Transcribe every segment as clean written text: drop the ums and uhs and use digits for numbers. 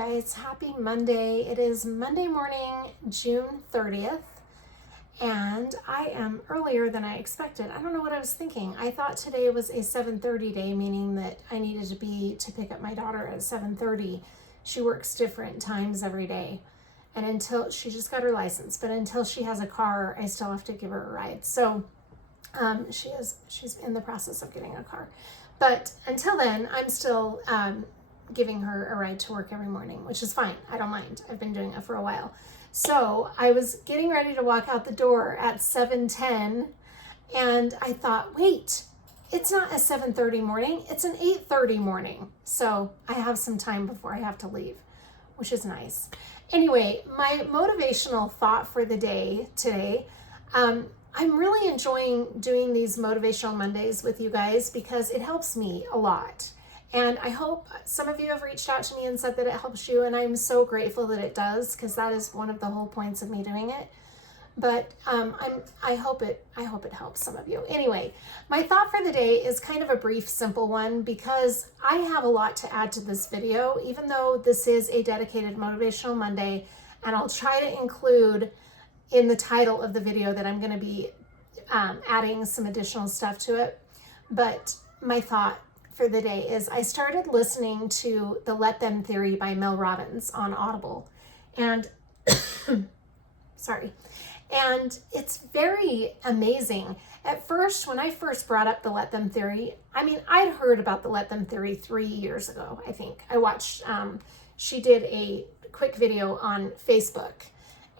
guys, happy Monday. It is Monday morning, June 30th, and I am earlier than I expected. I don't know what I was thinking. I thought today was a 7:30 day, meaning that I needed to pick up my daughter at 7:30. She works different times every day, and until she just got her license, but until she has a car, I still have to give her a ride. So she's in the process of getting a car, but until then, I'm still giving her a ride to work every morning, which is fine. I don't mind. I've been doing it for a while. So I was getting ready to walk out the door at 7:10, and I thought, wait, it's not a 7:30 morning, it's an 8:30 morning. So I have some time before I have to leave, which is nice. Anyway, my motivational thought for the day today, I'm really enjoying doing these Motivational Mondays with you guys because it helps me a lot. And I hope some of you have reached out to me and said that it helps you, and I'm so grateful that it does, because that is one of the whole points of me doing it. But I hope it helps some of you. Anyway, my thought for the day is kind of a brief, simple one, because I have a lot to add to this video, even though this is a dedicated Motivational Monday, and I'll try to include in the title of the video that I'm going to be adding some additional stuff to it. But my thought for the day is I started listening to the Let Them Theory by Mel Robbins on Audible, and sorry, and it's very amazing. At first, when I first brought up the Let Them Theory, I mean, I'd heard about the Let Them Theory 3 years ago, I think. I watched, she did a quick video on Facebook,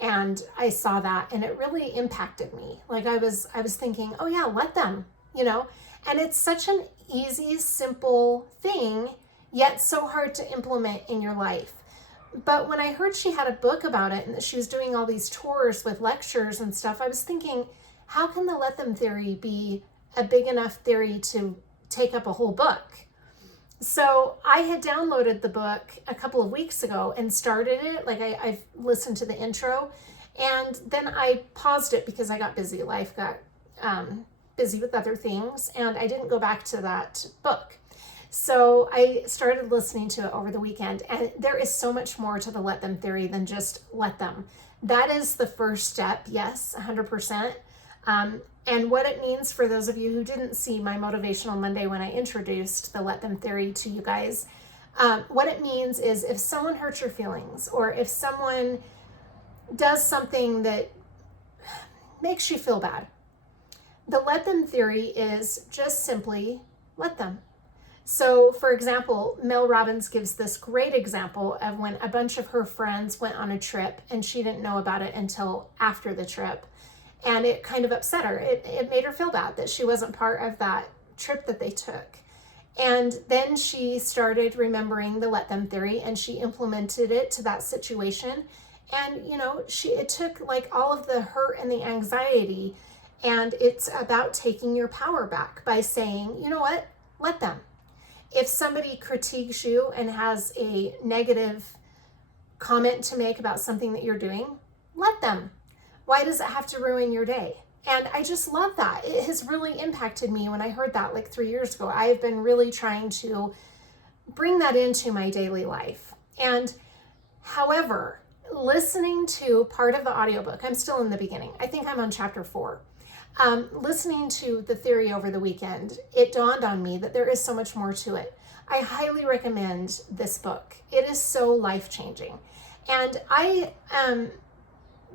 and I saw that, and it really impacted me. Like I was thinking, oh yeah, let them, and it's such an easy, simple thing, yet so hard to implement in your life. But when I heard she had a book about it and that she was doing all these tours with lectures and stuff, I was thinking, how can the Let Them Theory be a big enough theory to take up a whole book? So I had downloaded the book a couple of weeks ago and started it. Like I've listened to the intro, and then I paused it because I got busy. Life got busy with other things, and I didn't go back to that book. So I started listening to it over the weekend, and there is so much more to the Let Them Theory than just let them. That is the first step, yes, 100%. And what it means for those of you who didn't see my Motivational Monday when I introduced the Let Them Theory to you guys, what it means is if someone hurts your feelings, or if someone does something that makes you feel bad, the Let Them Theory is just simply let them. So, for example, Mel Robbins gives this great example of when a bunch of her friends went on a trip and she didn't know about it until after the trip. And it kind of upset her. It made her feel bad that she wasn't part of that trip that they took. And then she started remembering the Let Them Theory, and she implemented it to that situation. And, it took like all of the hurt and the anxiety, and it's about taking your power back by saying, you know what, let them. If somebody critiques you and has a negative comment to make about something that you're doing, let them. Why does it have to ruin your day? And I just love that. It has really impacted me when I heard that like 3 years ago. I have been really trying to bring that into my daily life. And however, listening to part of the audiobook, I'm still in the beginning. I think I'm on chapter 4. Listening to the theory over the weekend, it dawned on me that there is so much more to it. I highly recommend this book. It is so life-changing. And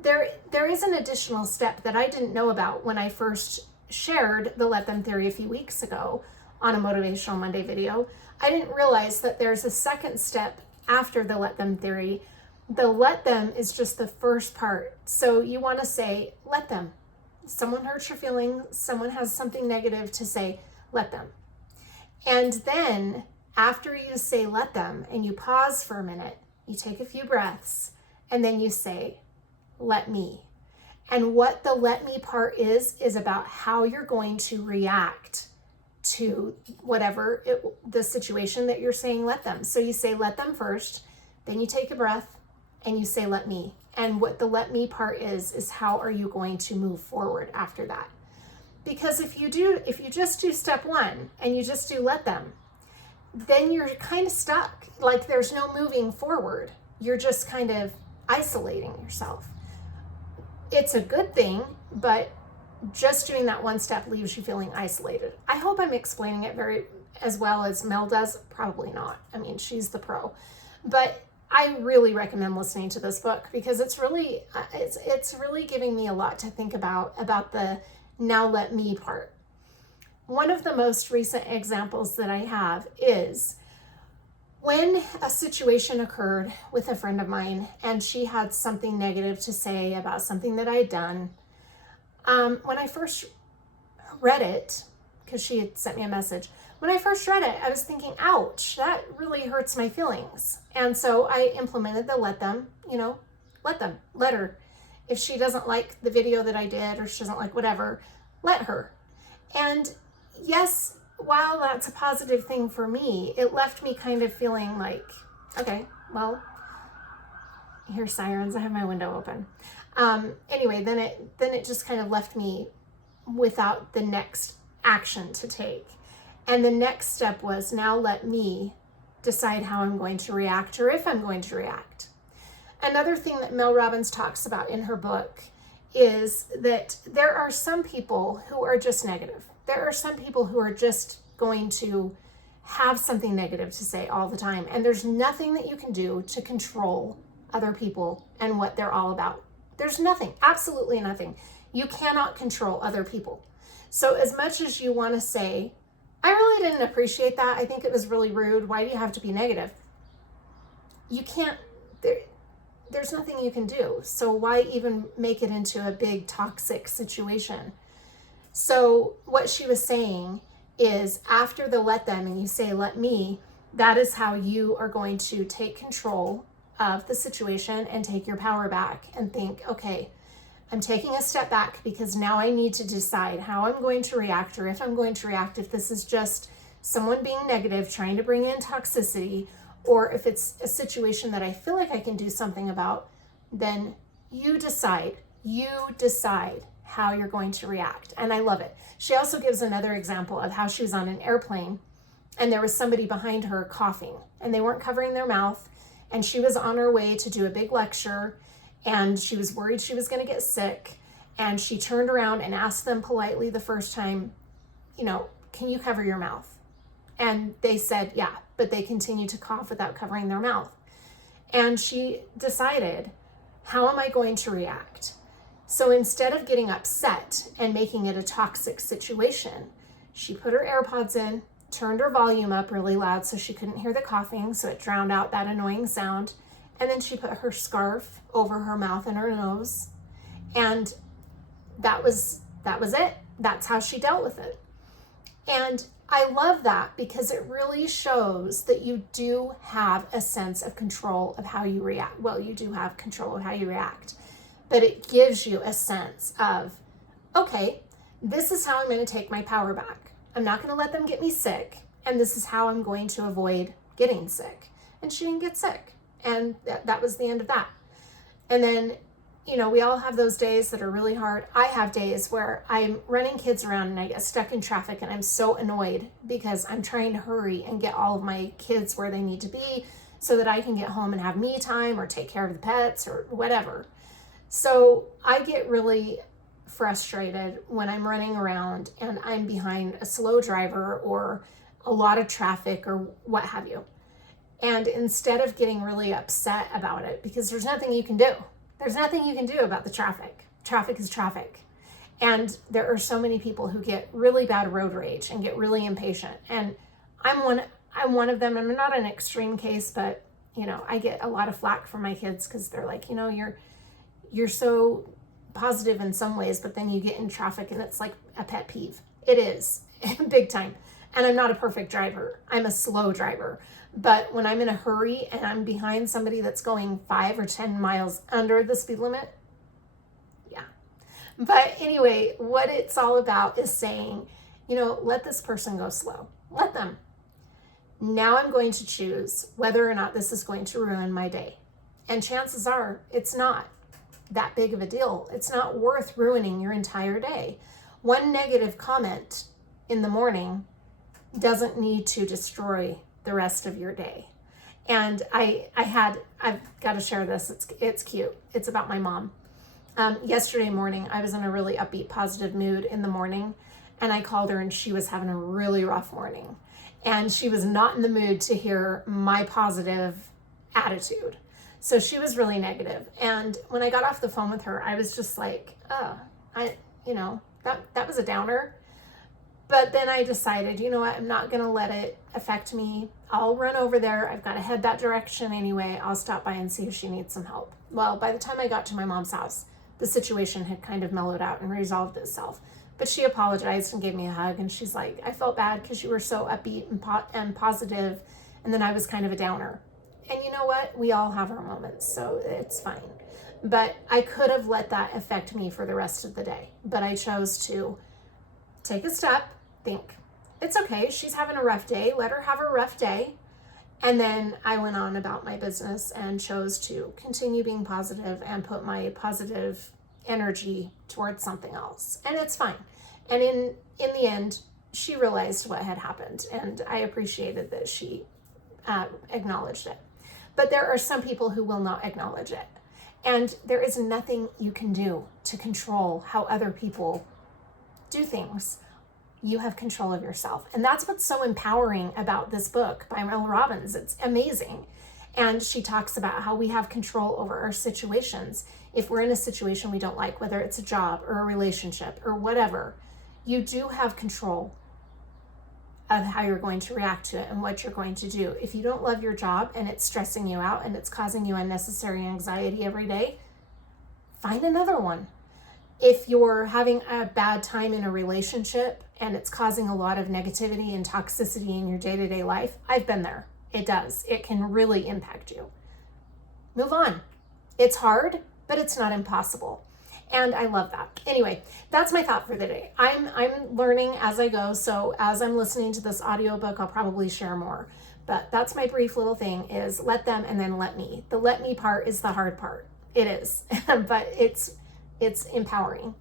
there is an additional step that I didn't know about when I first shared the Let Them Theory a few weeks ago on a Motivational Monday video. I didn't realize that there's a second step after the Let Them Theory. The let them is just the first part. So you want to say, let them. Someone hurts your feelings, someone has something negative to say, let them. And then after you say let them and you pause for a minute, you take a few breaths, and then you say, let me. And what the let me part is about how you're going to react to whatever the situation that you're saying let them. So you say let them first, then you take a breath and you say let me. And what the let me part is how are you going to move forward after that? Because if you just do step 1 and you just do let them, then you're kind of stuck. Like there's no moving forward. You're just kind of isolating yourself. It's a good thing, but just doing that one step leaves you feeling isolated. I hope I'm explaining it very as well as Mel does. Probably not. I mean, she's the pro. But I really recommend listening to this book because it's really giving me a lot to think about the now let me part. One of the most recent examples that I have is when a situation occurred with a friend of mine and she had something negative to say about something that I had done. When I first read it, because she had sent me a message, when I first read it, I was thinking, ouch, that really hurts my feelings. And so I implemented the let her. If she doesn't like the video that I did or she doesn't like whatever, let her. And yes, while that's a positive thing for me, it left me kind of feeling like, okay, well, here's sirens. I have my window open. Anyway, then it just kind of left me without the next action to take. And the next step was now let me decide how I'm going to react or if I'm going to react. Another thing that Mel Robbins talks about in her book is that there are some people who are just negative. There are some people who are just going to have something negative to say all the time. And there's nothing that you can do to control other people and what they're all about. There's nothing, absolutely nothing. You cannot control other people. So as much as you want to say, I really didn't appreciate that. I think it was really rude. Why do you have to be negative? You can't, there's nothing you can do. So why even make it into a big toxic situation? So what she was saying is after the let them and you say, let me, that is how you are going to take control of the situation and take your power back and think, okay, I'm taking a step back because now I need to decide how I'm going to react or if I'm going to react, if this is just someone being negative, trying to bring in toxicity, or if it's a situation that I feel like I can do something about, then you decide how you're going to react. And I love it. She also gives another example of how she was on an airplane and there was somebody behind her coughing and they weren't covering their mouth and she was on her way to do a big lecture and she was worried she was going to get sick. And she turned around and asked them politely the first time, can you cover your mouth? And they said, yeah, but they continued to cough without covering their mouth. And she decided, how am I going to react? So instead of getting upset and making it a toxic situation, she put her AirPods in, turned her volume up really loud so she couldn't hear the coughing, so it drowned out that annoying sound. And then she put her scarf over her mouth and her nose. And that was it. That's how she dealt with it. And I love that because it really shows that you do have a sense of control of how you react. Well, you do have control of how you react, but it gives you a sense of, okay, this is how I'm going to take my power back. I'm not going to let them get me sick. And this is how I'm going to avoid getting sick. And she didn't get sick. And that was the end of that. And then, we all have those days that are really hard. I have days where I'm running kids around and I get stuck in traffic and I'm so annoyed because I'm trying to hurry and get all of my kids where they need to be so that I can get home and have me time or take care of the pets or whatever. So I get really frustrated when I'm running around and I'm behind a slow driver or a lot of traffic or what have you. And instead of getting really upset about it, because there's nothing you can do. There's nothing you can do about the traffic. Traffic is traffic. And there are so many people who get really bad road rage and get really impatient. And I'm one of them. I'm not an extreme case, but I get a lot of flack from my kids because they're like, you're so positive in some ways, but then you get in traffic and it's like a pet peeve. It is big time. And I'm not a perfect driver. I'm a slow driver. But when I'm in a hurry and I'm behind somebody that's going 5 or 10 miles under the speed limit, yeah. But anyway, what it's all about is saying, let this person go slow. Let them. Now I'm going to choose whether or not this is going to ruin my day. And chances are it's not that big of a deal. It's not worth ruining your entire day. One negative comment in the morning doesn't need to destroy the rest of your day. And I've got to share this. It's cute. It's about my mom. Yesterday morning, I was in a really upbeat, positive mood in the morning, and I called her, and she was having a really rough morning. And she was not in the mood to hear my positive attitude. So she was really negative. And when I got off the phone with her, I was just like, oh, that was a downer. But then I decided, you know what, I'm not going to let it affect me. I'll run over there. I've got to head that direction anyway. I'll stop by and see if she needs some help. Well, by the time I got to my mom's house, the situation had kind of mellowed out and resolved itself. But she apologized and gave me a hug. And she's like, I felt bad because you were so upbeat and positive. And then I was kind of a downer. And you know what? We all have our moments, so it's fine. But I could have let that affect me for the rest of the day. But I chose to take a step, think, it's okay, she's having a rough day, let her have a rough day. And then I went on about my business and chose to continue being positive and put my positive energy towards something else. And it's fine. And in the end, she realized what had happened, and I appreciated that she acknowledged it. But there are some people who will not acknowledge it. And there is nothing you can do to control how other people do things. You have control of yourself. And that's what's so empowering about this book by Mel Robbins. It's amazing. And she talks about how we have control over our situations. If we're in a situation we don't like, whether it's a job or a relationship or whatever, you do have control of how you're going to react to it and what you're going to do. If you don't love your job and it's stressing you out and it's causing you unnecessary anxiety every day, find another one. If you're having a bad time in a relationship and it's causing a lot of negativity and toxicity in your day-to-day life, I've been there. It does. It can really impact you. Move on. It's hard, but it's not impossible. And I love that. Anyway, that's my thought for the day. I'm learning as I go. So as I'm listening to this audiobook, I'll probably share more. But that's my brief little thing, is let them and then let me. The let me part is the hard part. It is, but it's empowering.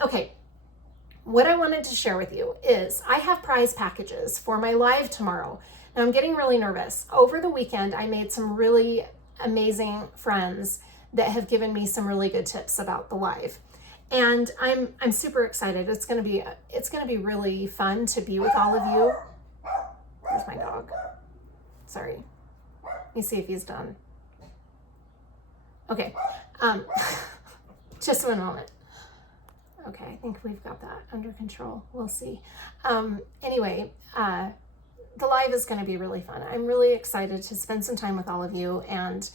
Okay. What I wanted to share with you is I have prize packages for my live tomorrow. Now I'm getting really nervous. Over the weekend, I made some really amazing friends that have given me some really good tips about the live. And I'm super excited. It's gonna be really fun to be with all of you. There's my dog. Sorry. Let me see if he's done. Okay. Just 1 moment. Okay, I think we've got that under control. We'll see. Anyway, the live is going to be really fun. I'm really excited to spend some time with all of you and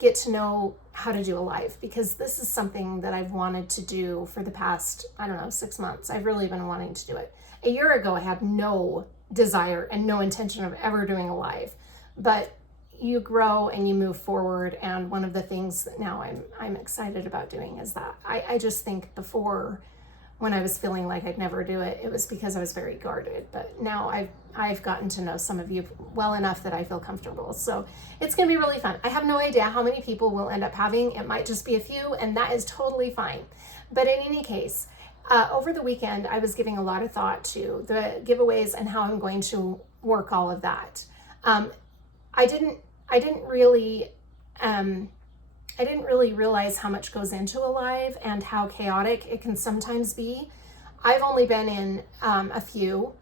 get to know how to do a live, because this is something that I've wanted to do for the past, 6 months. I've really been wanting to do it. A year ago, I had no desire and no intention of ever doing a live, but you grow and you move forward. And one of the things that now I'm excited about doing is that I just think before, when I was feeling like I'd never do it, it was because I was very guarded. But now I've gotten to know some of you well enough that I feel comfortable. So it's going to be really fun. I have no idea how many people we'll end up having. It might just be a few, and that is totally fine. But in any case, over the weekend, I was giving a lot of thought to the giveaways and how I'm going to work all of that. I didn't really realize how much goes into a live and how chaotic it can sometimes be. I've only been in a few,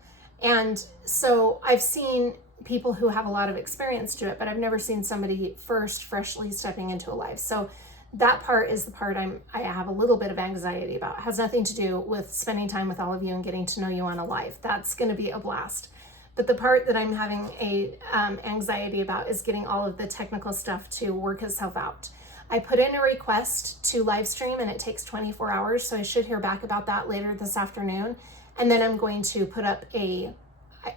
and so I've seen people who have a lot of experience do it, but I've never seen somebody freshly stepping into a live. So that part is the part I have a little bit of anxiety about. It has nothing to do with spending time with all of you and getting to know you on a live. That's going to be a blast. But the part that I'm having a anxiety about is getting all of the technical stuff to work itself out. I put in a request to live stream, and it takes 24 hours, so I should hear back about that later this afternoon. And then I'm going to put up a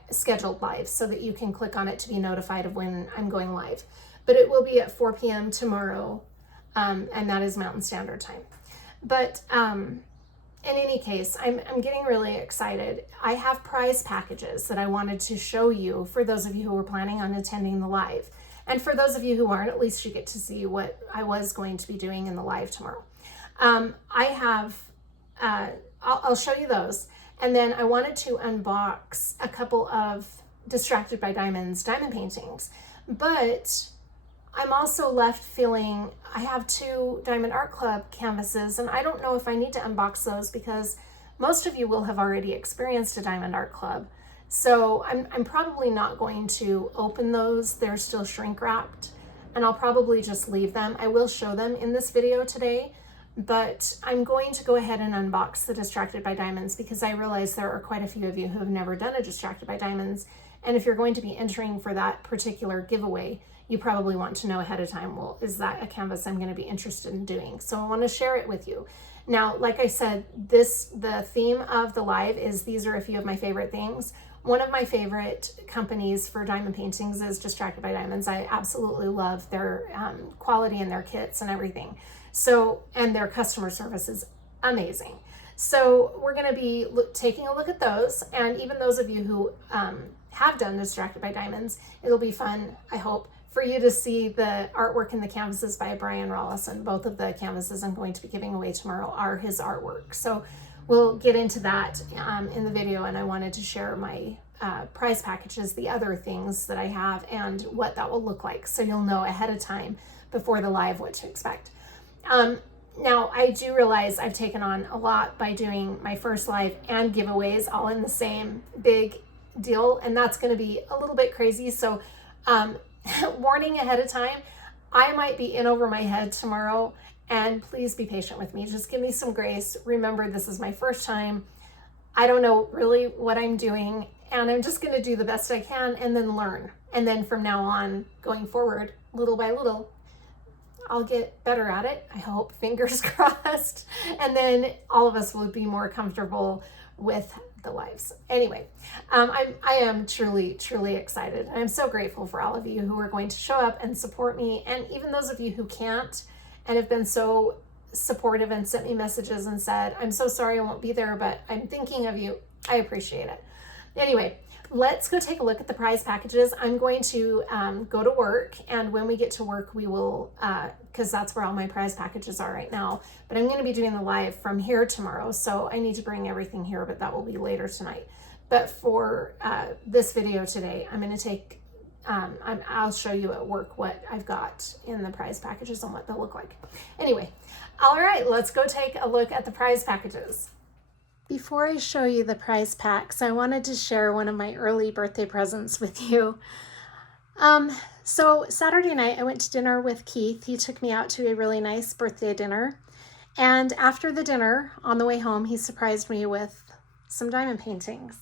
scheduled live so that you can click on it to be notified of when I'm going live. But it will be at 4 p.m. tomorrow, and that is Mountain Standard Time. But in any case, I'm getting really excited. I have prize packages that I wanted to show you for those of you who were planning on attending the live. And for those of you who aren't, at least you get to see what I was going to be doing in the live tomorrow. I'll show you those. And then I wanted to unbox a couple of Distracted by Diamonds diamond paintings. But I'm also left feeling I have 2 Diamond Art Club canvases, and I don't know if I need to unbox those because most of you will have already experienced a Diamond Art Club. So I'm probably not going to open those. They're still shrink wrapped, and I'll probably just leave them. I will show them in this video today, but I'm going to go ahead and unbox the Distracted by Diamonds because I realize there are quite a few of you who have never done a Distracted by Diamonds. And if you're going to be entering for that particular giveaway, you probably want to know ahead of time, well, is that a canvas I'm going to be interested in doing? So I want to share it with you. Now, like I said, the theme of the live is these are a few of my favorite things. One of my favorite companies for diamond paintings is Distracted by Diamonds. I absolutely love their quality and their kits and everything. So, and their customer service is amazing. So we're going to be taking a look at those. And even those of you who have done Distracted by Diamonds, it'll be fun, I hope, for you to see the artwork in the canvases by Brian Rollison. Both of the canvases I'm going to be giving away tomorrow are his artwork. So we'll get into that in the video, and I wanted to share my prize packages, the other things that I have, and what that will look like, so you'll know ahead of time before the live what to expect. Now, I do realize I've taken on a lot by doing my first live and giveaways all in the same big deal, and that's going to be a little bit crazy. So warning ahead of time, I might be in over my head tomorrow, and please be patient with me. Just give me some grace. Remember, this is my first time. I don't know really what I'm doing, and I'm just going to do the best I can and then learn. And then from now on, going forward, little by little, I'll get better at it, I hope, fingers crossed. And then all of us will be more comfortable with the lives. Anyway, I am truly, truly excited. I'm so grateful for all of you who are going to show up and support me. And even those of you who can't and have been so supportive and sent me messages and said, I'm so sorry I won't be there, but I'm thinking of you. I appreciate it. Anyway, let's go take a look at the prize packages. I'm going to go to work, and when we get to work, we will, because that's where all my prize packages are right now, but I'm going to be doing the live from here tomorrow, so I need to bring everything here, but that will be later tonight. But for this video today, I'm going to take, I'll show you at work what I've got in the prize packages and what they'll look like. Anyway, all right, let's go take a look at the prize packages. Before I show you the prize packs, I wanted to share one of my early birthday presents with you. So Saturday night, I went to dinner with Keith. He took me out to a really nice birthday dinner. And after the dinner, on the way home, he surprised me with some diamond paintings.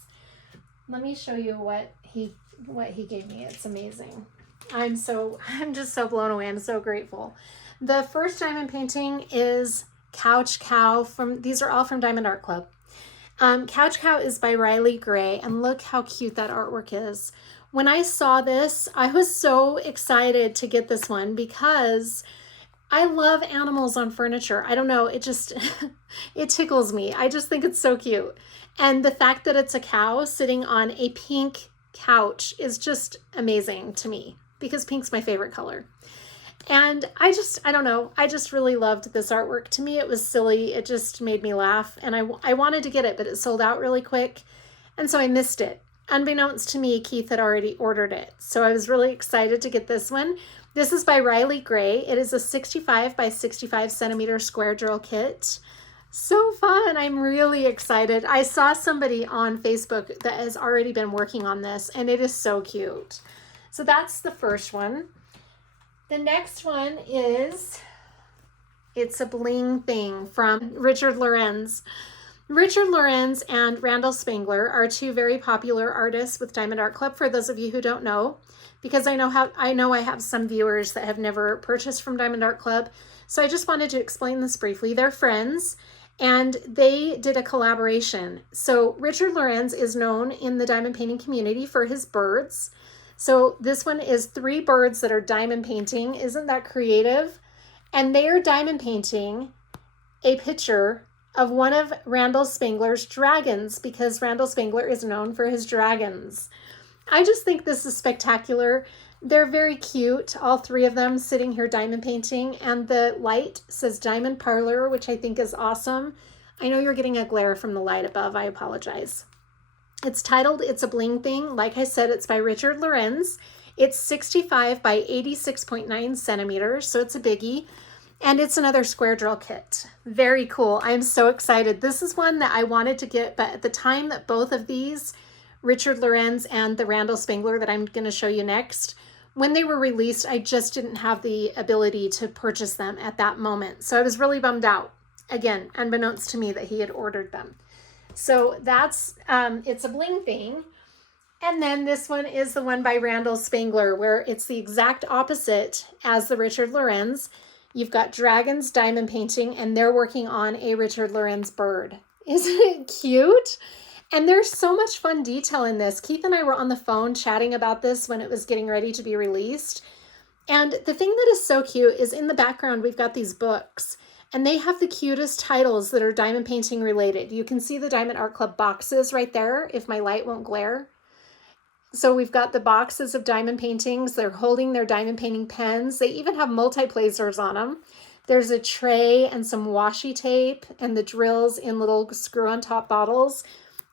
Let me show you what he gave me. It's amazing. I'm just so blown away. I'm so grateful. The first diamond painting is Couch Cow these are all from Diamond Art Club. Couch Cow is by Riley Gray, and look how cute that artwork is. When I saw this, I was so excited to get this one because I love animals on furniture. I don't know, it just, it tickles me. I just think it's so cute. And the fact that it's a cow sitting on a pink couch is just amazing to me because pink's my favorite color. And I don't know, I just really loved this artwork. To me, it was silly. It just made me laugh. And I wanted to get it, but it sold out really quick. And so I missed it. Unbeknownst to me, Keith had already ordered it. So I was really excited to get this one. This is by Riley Gray. It is a 65 by 65 centimeter square drill kit. So fun. I'm really excited. I saw somebody on Facebook that has already been working on this, and it is so cute. So that's the first one. The next one is It's a Bling Thing from Richard Lorenz. Richard Lorenz and Randall Spangler are two very popular artists with Diamond Art Club, for those of you who don't know, because I know I have some viewers that have never purchased from Diamond Art Club. So I just wanted to explain this briefly. They're friends, and they did a collaboration. So Richard Lorenz is known in the diamond painting community for his birds. So this one is 3 birds that are diamond painting. Isn't that creative? And they are diamond painting a picture of one of Randall Spangler's dragons, because Randall Spangler is known for his dragons. I just think this is spectacular. They're very cute, all 3 of them sitting here diamond painting, and the light says Diamond Parlor, which I think is awesome. I know you're getting a glare from the light above. I apologize. It's titled It's a Bling Thing. Like I said, it's by Richard Lorenz. It's 65 by 86.9 centimeters, so it's a biggie. And it's another square drill kit. Very cool. I'm so excited. This is one that I wanted to get, but at the time that both of these, Richard Lorenz and the Randall Spangler that I'm going to show you next, when they were released, I just didn't have the ability to purchase them at that moment. So I was really bummed out, again, unbeknownst to me that he had ordered them. So that's It's a Bling Thing. And then this one is the one by Randall Spangler, where it's the exact opposite as the Richard Lorenz. You've got dragons diamond painting, and they're working on a Richard Lorenz bird. Isn't it cute? And there's so much fun detail in this. Keith and I were on the phone chatting about this when it was getting ready to be released. And the thing that is so cute is in the background, we've got these books, and they have the cutest titles that are diamond painting related. You can see the Diamond Art Club boxes right there, if my light won't glare. So we've got the boxes of diamond paintings. They're holding their diamond painting pens. They even have multi-placers on them. There's a tray and some washi tape and the drills in little screw-on-top bottles.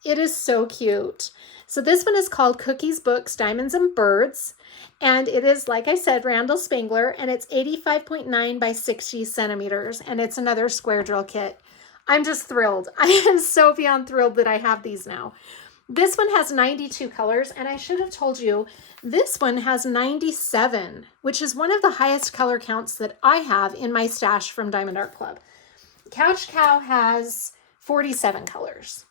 It is so cute. So this one is called Cookies, Books, Diamonds, and Birds. And it is, like I said, Randall Spangler, and it's 85.9 by 60 centimeters. And it's another square drill kit. I'm just thrilled. I am so beyond thrilled that I have these now. This one has 92 colors, and I should have told you, this one has 97, which is one of the highest color counts that I have in my stash from Diamond Art Club. Couch Cow has 47 colors,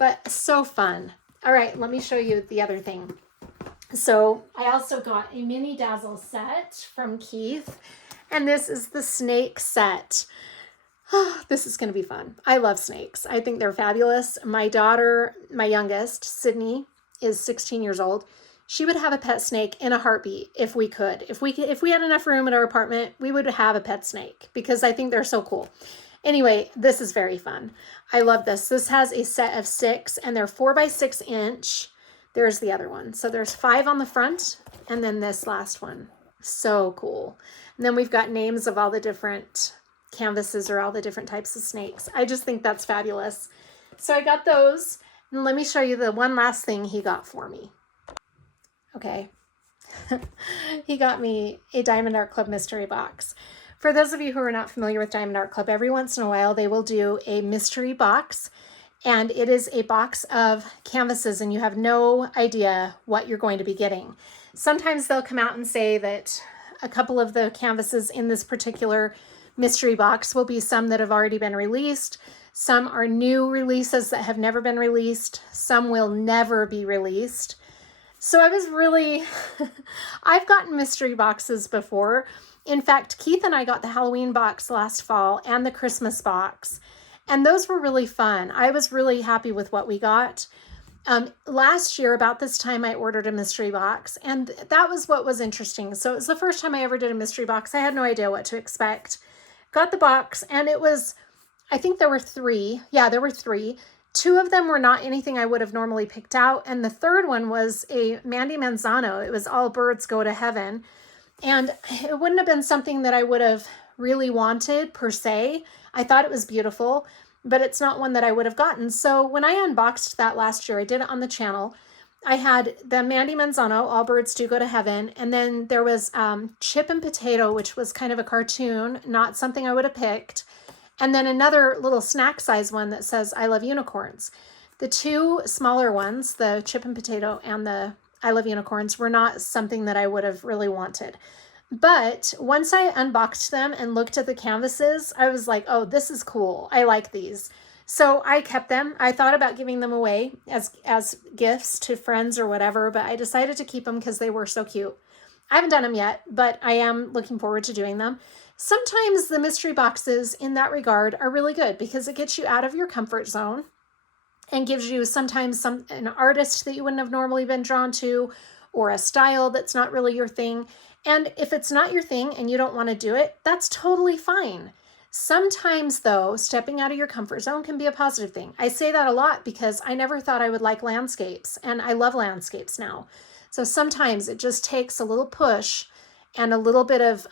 but so fun. All right, let me show you the other thing. So I also got a mini Dazzle set from Keith, and this is the snake set. Oh, this is going to be fun. I love snakes. I think they're fabulous. My daughter, my youngest, Sydney, is 16 years old. She would have a pet snake in a heartbeat if we could. If we had enough room at our apartment, we would have a pet snake because I think they're so cool. Anyway, this is very fun. I love this. This has a set of 6, and they're 4 by 6 inch. There's the other one. So there's 5 on the front, and then this last one. So cool. And then we've got names of all the different canvases or all the different types of snakes. I just think that's fabulous. So I got those, and let me show you the one last thing he got for me. Okay. He got me a Diamond Art Club mystery box. For those of you who are not familiar with Diamond Art Club, every once in a while they will do a mystery box, and it is a box of canvases, and you have no idea what you're going to be getting. Sometimes they'll come out and say that a couple of the canvases in this particular mystery box will be some that have already been released. Some are new releases that have never been released. Some will never be released. So I was really, I've gotten mystery boxes before. In fact, Keith and I got the Halloween box last fall and the Christmas box, and those were really fun. I was really happy with what we got. Last year, about this time, I ordered a mystery box, and that was what was interesting. So it was the first time I ever did a mystery box. I had no idea what to expect. Got the box, and it was, I think there were 3. Yeah, there were 3. 2 of them were not anything I would have normally picked out, and the third one was a Mandy Manzano. It was All Birds Go to Heaven, and it wouldn't have been something that I would have really wanted per se. I thought it was beautiful, but it's not one that I would have gotten. So when I unboxed that last year, I did it on the channel. I had the Mandy Manzano, All Birds Do Go to Heaven, and then there was Chip and Potato, which was kind of a cartoon, not something I would have picked, and then another little snack size one that says I Love Unicorns. The 2 smaller ones, the Chip and Potato and the I Love Unicorns, were not something that I would have really wanted. But once I unboxed them and looked at the canvases, I was like, oh, this is cool. I like these. So I kept them. I thought about giving them away as gifts to friends or whatever, but I decided to keep them because they were so cute. I haven't done them yet, but I am looking forward to doing them. Sometimes the mystery boxes in that regard are really good because it gets you out of your comfort zone and gives you sometimes an artist that you wouldn't have normally been drawn to, or a style that's not really your thing. And if it's not your thing and you don't want to do it, that's totally fine. Sometimes, though, stepping out of your comfort zone can be a positive thing. I say that a lot because I never thought I would like landscapes, and I love landscapes now. So sometimes it just takes a little push and a little bit of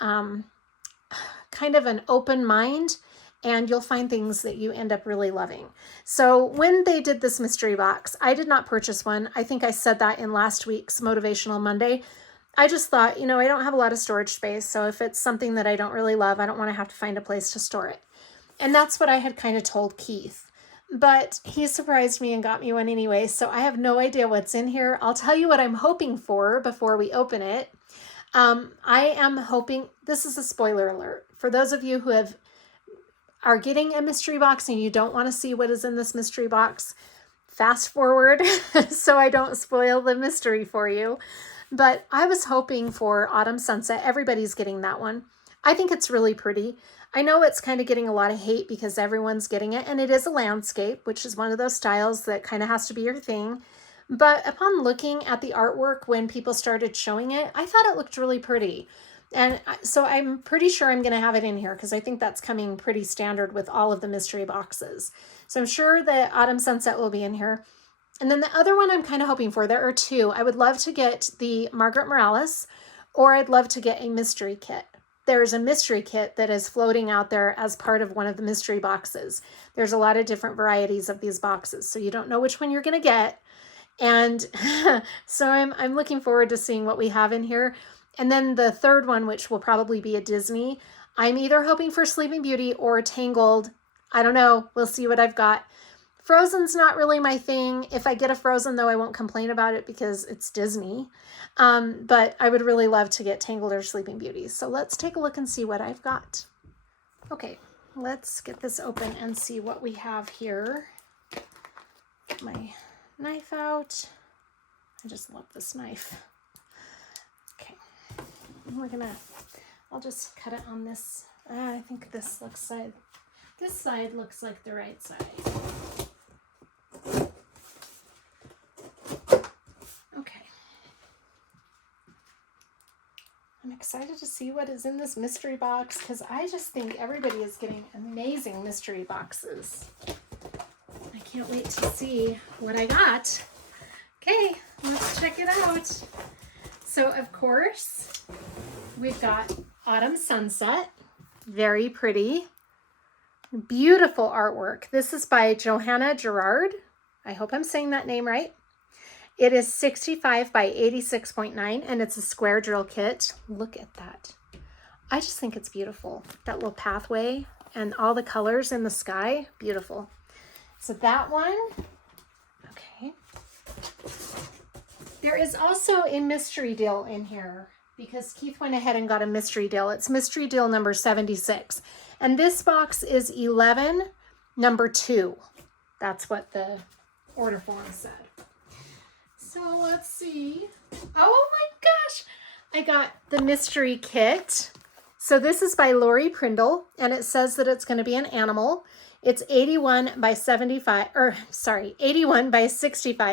kind of an open mind and you'll find things that you end up really loving. So when they did this mystery box, I did not purchase one. I think I said that in last week's Motivational Monday. I just thought, I don't have a lot of storage space, so if it's something that I don't really love, I don't want to have to find a place to store it. And that's what I had kind of told Keith. But he surprised me and got me one anyway, so I have no idea what's in here. I'll tell you what I'm hoping for before we open it. I am hoping, this is a spoiler alert, for those of you who are getting a mystery box and you don't want to see what is in this mystery box, fast forward so I don't spoil the mystery for you. But I was hoping for Autumn Sunset. Everybody's getting that one. I think it's really pretty. I know it's kind of getting a lot of hate because everyone's getting it, and it is a landscape, which is one of those styles that kind of has to be your thing. But upon looking at the artwork when people started showing it, I thought it looked really pretty. And so I'm pretty sure I'm going to have it in here because I think that's coming pretty standard with all of the mystery boxes. So I'm sure that Autumn Sunset will be in here. And then the other one I'm kind of hoping for, there are two. I would love to get the Margaret Morales, or I'd love to get a mystery kit. There's a mystery kit that is floating out there as part of one of the mystery boxes. There's a lot of different varieties of these boxes, so you don't know which one you're going to get. And so I'm looking forward to seeing what we have in here. And then the third one, which will probably be a Disney, I'm either hoping for Sleeping Beauty or Tangled. I don't know. We'll see what I've got. Frozen's not really my thing. If I get a Frozen, though, I won't complain about it because it's Disney. But I would really love to get Tangled or Sleeping Beauty. So let's take a look and see what I've got. Okay, let's get this open and see what we have here. Get my knife out. I just love this knife. Okay, I'll just cut it on this. I think this side looks like the right side. Okay. I'm excited to see what is in this mystery box because I just think everybody is getting amazing mystery boxes. I can't wait to see what I got. Okay, let's check it out. So, of course, we've got Autumn Sunset. Very pretty. Beautiful artwork. This is by Johanna Gerard. I hope I'm saying that name right. It is 65 by 86.9, and it's a square drill kit. Look at that. I just think it's beautiful. That little pathway and all the colors in the sky. Beautiful. So that one. Okay. There is also a mystery deal in here because Keith went ahead and got a mystery deal. It's mystery deal number 76. And this box is 11, number 2. That's what the order form said. So let's see. Oh my gosh. I got the mystery kit. So this is by Lori Prindle, and it says that it's going to be an animal. It's 81 by 65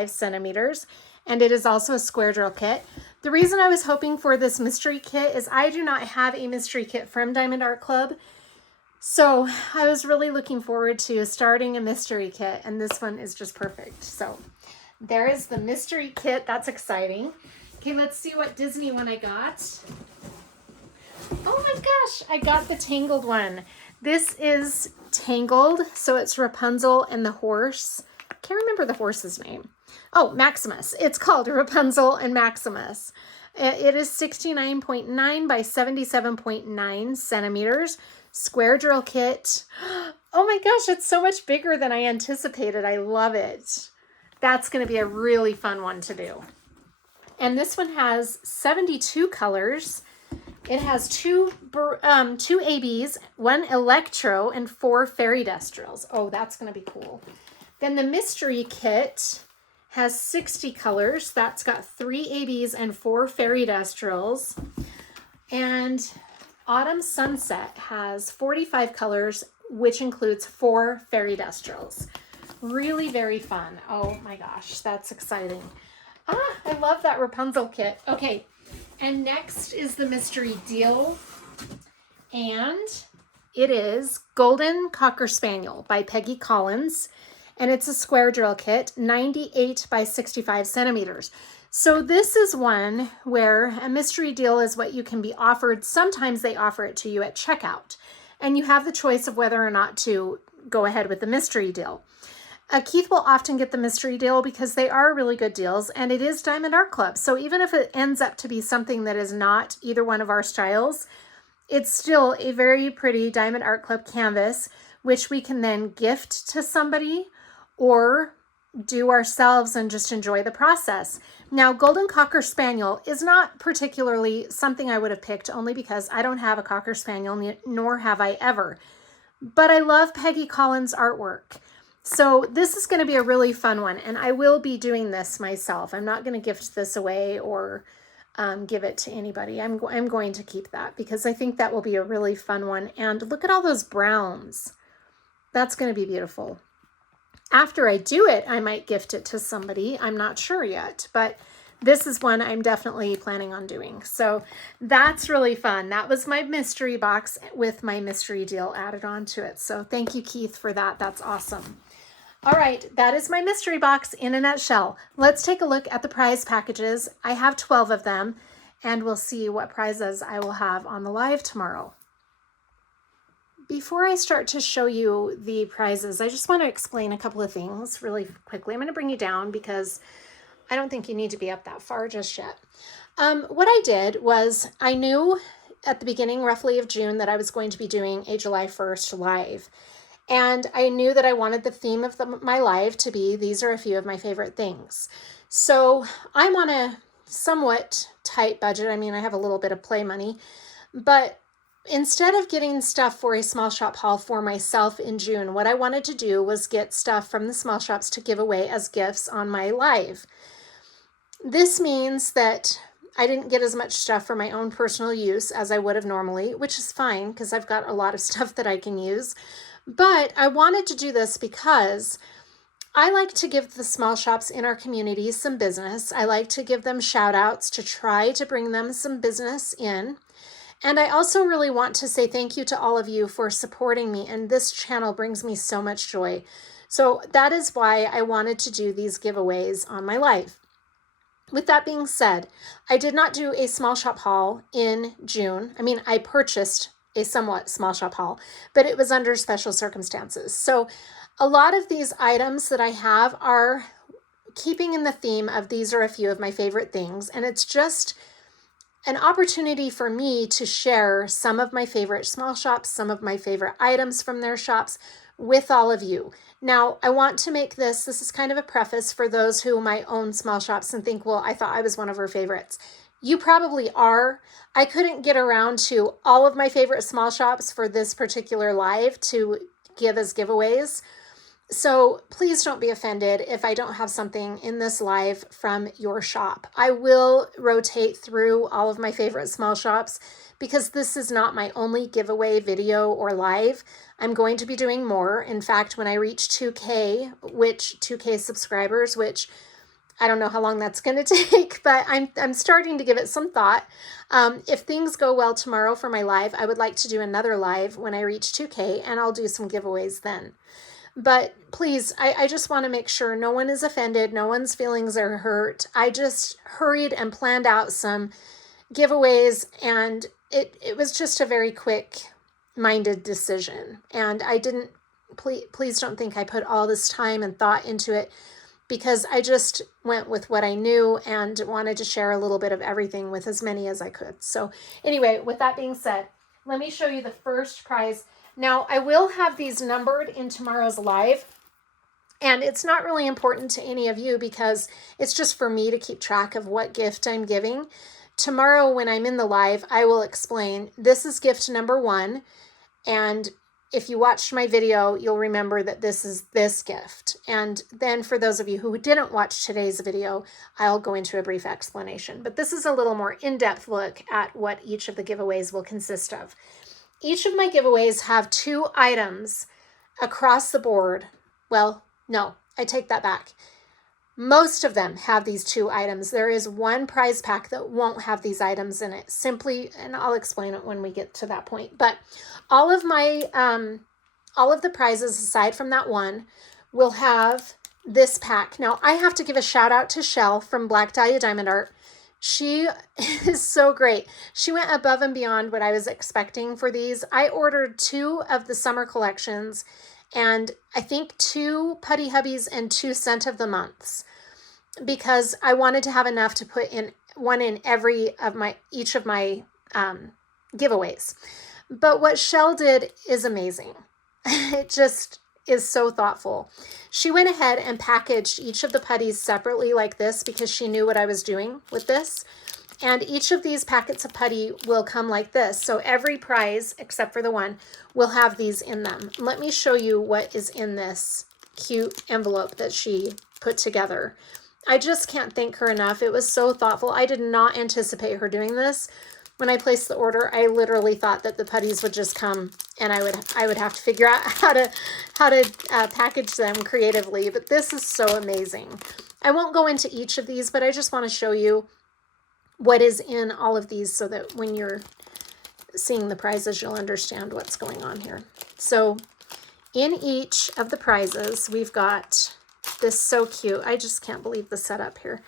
centimeters. And it is also a square drill kit. The reason I was hoping for this mystery kit is I do not have a mystery kit from Diamond Art Club. So I was really looking forward to starting a mystery kit, and this one is just perfect. So there is the mystery kit. That's exciting. Okay, let's see what Disney one I got. Oh my gosh, I got the Tangled one. This is Tangled, so it's Rapunzel and the horse. I can't remember the horse's name. Oh, Maximus. It's called Rapunzel and Maximus. It is 69.9 by 77.9 centimeters. Square drill kit. Oh my gosh, it's so much bigger than I anticipated. I love it. That's going to be a really fun one to do. And this one has 72 colors. It has two ABs, 1 Electro, and 4 Fairy Dust drills. Oh, that's going to be cool. Then the mystery kit has 60 colors. That's got 3 ABs and 4 Fairy Dust drills. And Autumn Sunset has 45 colors, which includes 4 Fairy Dust drills. Really very fun. Oh my gosh, that's exciting. I love that Rapunzel kit. Okay, and next is the mystery deal. And it is Golden Cocker Spaniel by Peggy Collins. And it's a square drill kit, 98 by 65 centimeters. So this is one where a mystery deal is what you can be offered. Sometimes they offer it to you at checkout. and you have the choice of whether or not to go ahead with the mystery deal. Keith will often get the mystery deal because they are really good deals, and it is Diamond Art Club. So even if it ends up to be something that is not either one of our styles, it's still a very pretty Diamond Art Club canvas, which we can then gift to somebody or do ourselves and just enjoy the process. Now, Golden Cocker Spaniel is not particularly something I would have picked, only because I don't have a Cocker Spaniel, nor have I ever. But I love Peggy Collins' artwork. So this is going to be a really fun one, and I will be doing this myself. I'm not going to gift this away or give it to anybody. I'm going to keep that because I think that will be a really fun one. And look at all those browns. That's going to be beautiful. After I do it, I might gift it to somebody. I'm not sure yet, but this is one I'm definitely planning on doing. So that's really fun. That was my mystery box with my mystery deal added onto it. So thank you, Keith, for that. That's awesome. All right, that is my mystery box in a nutshell. Let's take a look at the prize packages. I have 12 of them, and we'll see what prizes I will have on the live tomorrow. Before I start to show you the prizes, I just want to explain a couple of things really quickly. I'm going to bring you down because I don't think you need to be up that far just yet. What I did was I knew at the beginning roughly of June that I was going to be doing a July 1st live. And I knew that I wanted the theme of my live to be, these are a few of my favorite things. So I'm on a somewhat tight budget. I mean, I have a little bit of play money, but instead of getting stuff for a small shop haul for myself in June, what I wanted to do was get stuff from the small shops to give away as gifts on my live. This means that I didn't get as much stuff for my own personal use as I would have normally, which is fine because I've got a lot of stuff that I can use. But I wanted to do this because I like to give the small shops in our community some business. I like to give them shout outs to try to bring them some business in. And I also really want to say thank you to all of you for supporting me. And this channel brings me so much joy. So that is why I wanted to do these giveaways on my live. With that being said, I did not do a small shop haul in June. I mean, I purchased a somewhat small shop haul, but it was under special circumstances. So a lot of these items that I have are keeping in the theme of these are a few of my favorite things. And it's just an opportunity for me to share some of my favorite small shops, some of my favorite items from their shops with all of you. Now, I want to make this is kind of a preface for those who might own small shops and think, well, I thought I was one of her favorites. You probably are. I couldn't get around to all of my favorite small shops for this particular live to give as giveaways. So please don't be offended if I don't have something in this live from your shop. I will rotate through all of my favorite small shops because this is not my only giveaway video or live. I'm going to be doing more. In fact, when I reach 2K subscribers, which I don't know how long that's going to take, but I'm starting to give it some thought. If things go well tomorrow for my live, I would like to do another live when I reach 2K, and I'll do some giveaways then. But please, I just want to make sure no one is offended, no one's feelings are hurt. I just hurried and planned out some giveaways, and it was just a very quick-minded decision. And I didn't, please don't think I put all this time and thought into it, because I just went with what I knew and wanted to share a little bit of everything with as many as I could. So anyway, with that being said, let me show you the first prize. Now, I will have these numbered in tomorrow's live, and it's not really important to any of you because it's just for me to keep track of what gift I'm giving. Tomorrow, when I'm in the live, I will explain this is gift number 1, and if you watched my video, you'll remember that this is this gift. And then for those of you who didn't watch today's video, I'll go into a brief explanation. But this is a little more in-depth look at what each of the giveaways will consist of. Each of my giveaways have 2 items across the board. Well, no, I take that back. Most of them have these 2 items. There is one prize pack that won't have these items in it. Simply, and I'll explain it when we get to that point. But all of the prizes aside from that one will have this pack. Now, I have to give a shout out to Shell from Black Dahlia Diamond Art She is so great. She went above and beyond what I was expecting for these. I ordered 2 of the summer collections and I think 2 Putty Hubbies and 2 Scent of the Months, because I wanted to have enough to put in one in each of my giveaways. But what Shell did is amazing. It just is so thoughtful. She went ahead and packaged each of the putties separately like this because she knew what I was doing with this. And each of these packets of putty will come like this. So every prize, except for the one, will have these in them. Let me show you what is in this cute envelope that she put together. I just can't thank her enough. It was so thoughtful. I did not anticipate her doing this. When I placed the order, I literally thought that the putties would just come and I would have to figure out how to package them creatively. But this is so amazing. I won't go into each of these, but I just want to show you what is in all of these so that when you're seeing the prizes, you'll understand what's going on here. So in each of the prizes, we've got this, so cute. I just can't believe the setup here.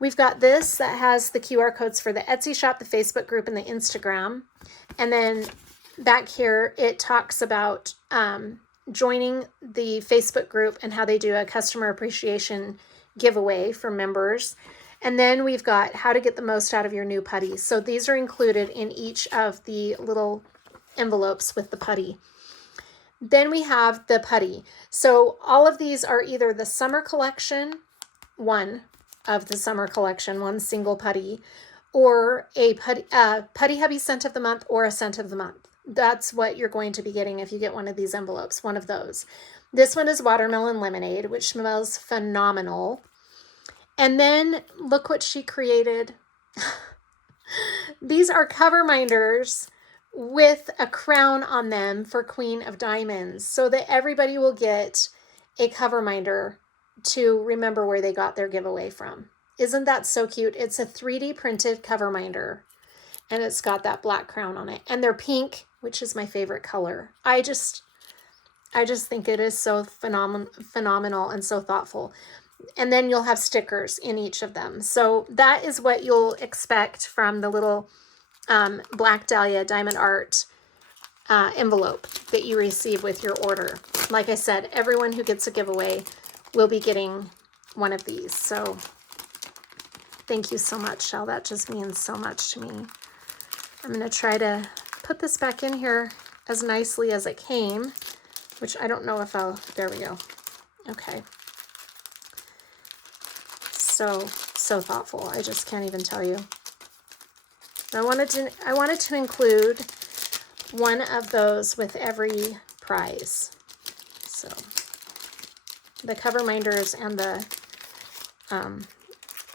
We've got this that has the QR codes for the Etsy shop, the Facebook group, and the Instagram. And then back here, it talks about joining the Facebook group and how they do a customer appreciation giveaway for members. And then we've got how to get the most out of your new putty. So these are included in each of the little envelopes with the putty. Then we have the putty. So all of these are either the summer collection, one of the summer collection, one single putty, or a Putty Hubby Scent of the Month or a Scent of the Month. That's what you're going to be getting if you get one of these envelopes, one of those. This one is Watermelon Lemonade, which smells phenomenal. And then look what she created. These are cover minders with a crown on them for Queen of Diamonds, so that everybody will get a cover minder to remember where they got their giveaway from. Isn't that so cute? It's a 3D printed cover minder and it's got that black crown on it. And they're pink, which is my favorite color. I just think it is so phenomenal and so thoughtful. And then you'll have stickers in each of them. So that is what you'll expect from the little Black Dahlia Diamond Art envelope that you receive with your order. Like I said, everyone who gets a giveaway will be getting one of these. So thank you so much, Shell. That just means so much to me. I'm going to try to put this back in here as nicely as it came, which I don't know if I'll, there we go. Okay. So thoughtful. I just can't even tell you. I wanted to include one of those with every prize. So the cover minders and the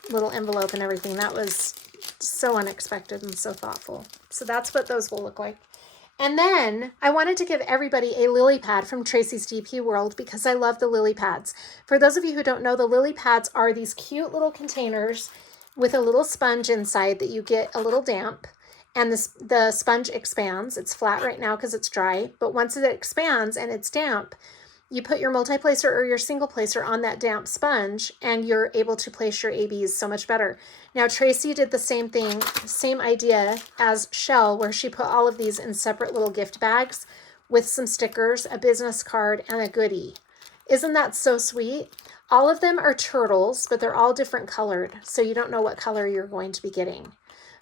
little envelope and everything, that was so unexpected and so thoughtful. So that's what those will look like. And then I wanted to give everybody a lily pad from Tracy's DP World because I love the lily pads. For those of you who don't know, the lily pads are these cute little containers with a little sponge inside that you get a little damp, and the sponge expands. It's flat right now because it's dry, but once it expands and it's damp, you put your multi-placer or your single placer on that damp sponge and you're able to place your ABs so much better. Now, Tracy did the same thing, same idea as Shell, where she put all of these in separate little gift bags with some stickers, a business card, and a goodie. Isn't that so sweet? All of them are turtles, but they're all different colored, so you don't know what color you're going to be getting.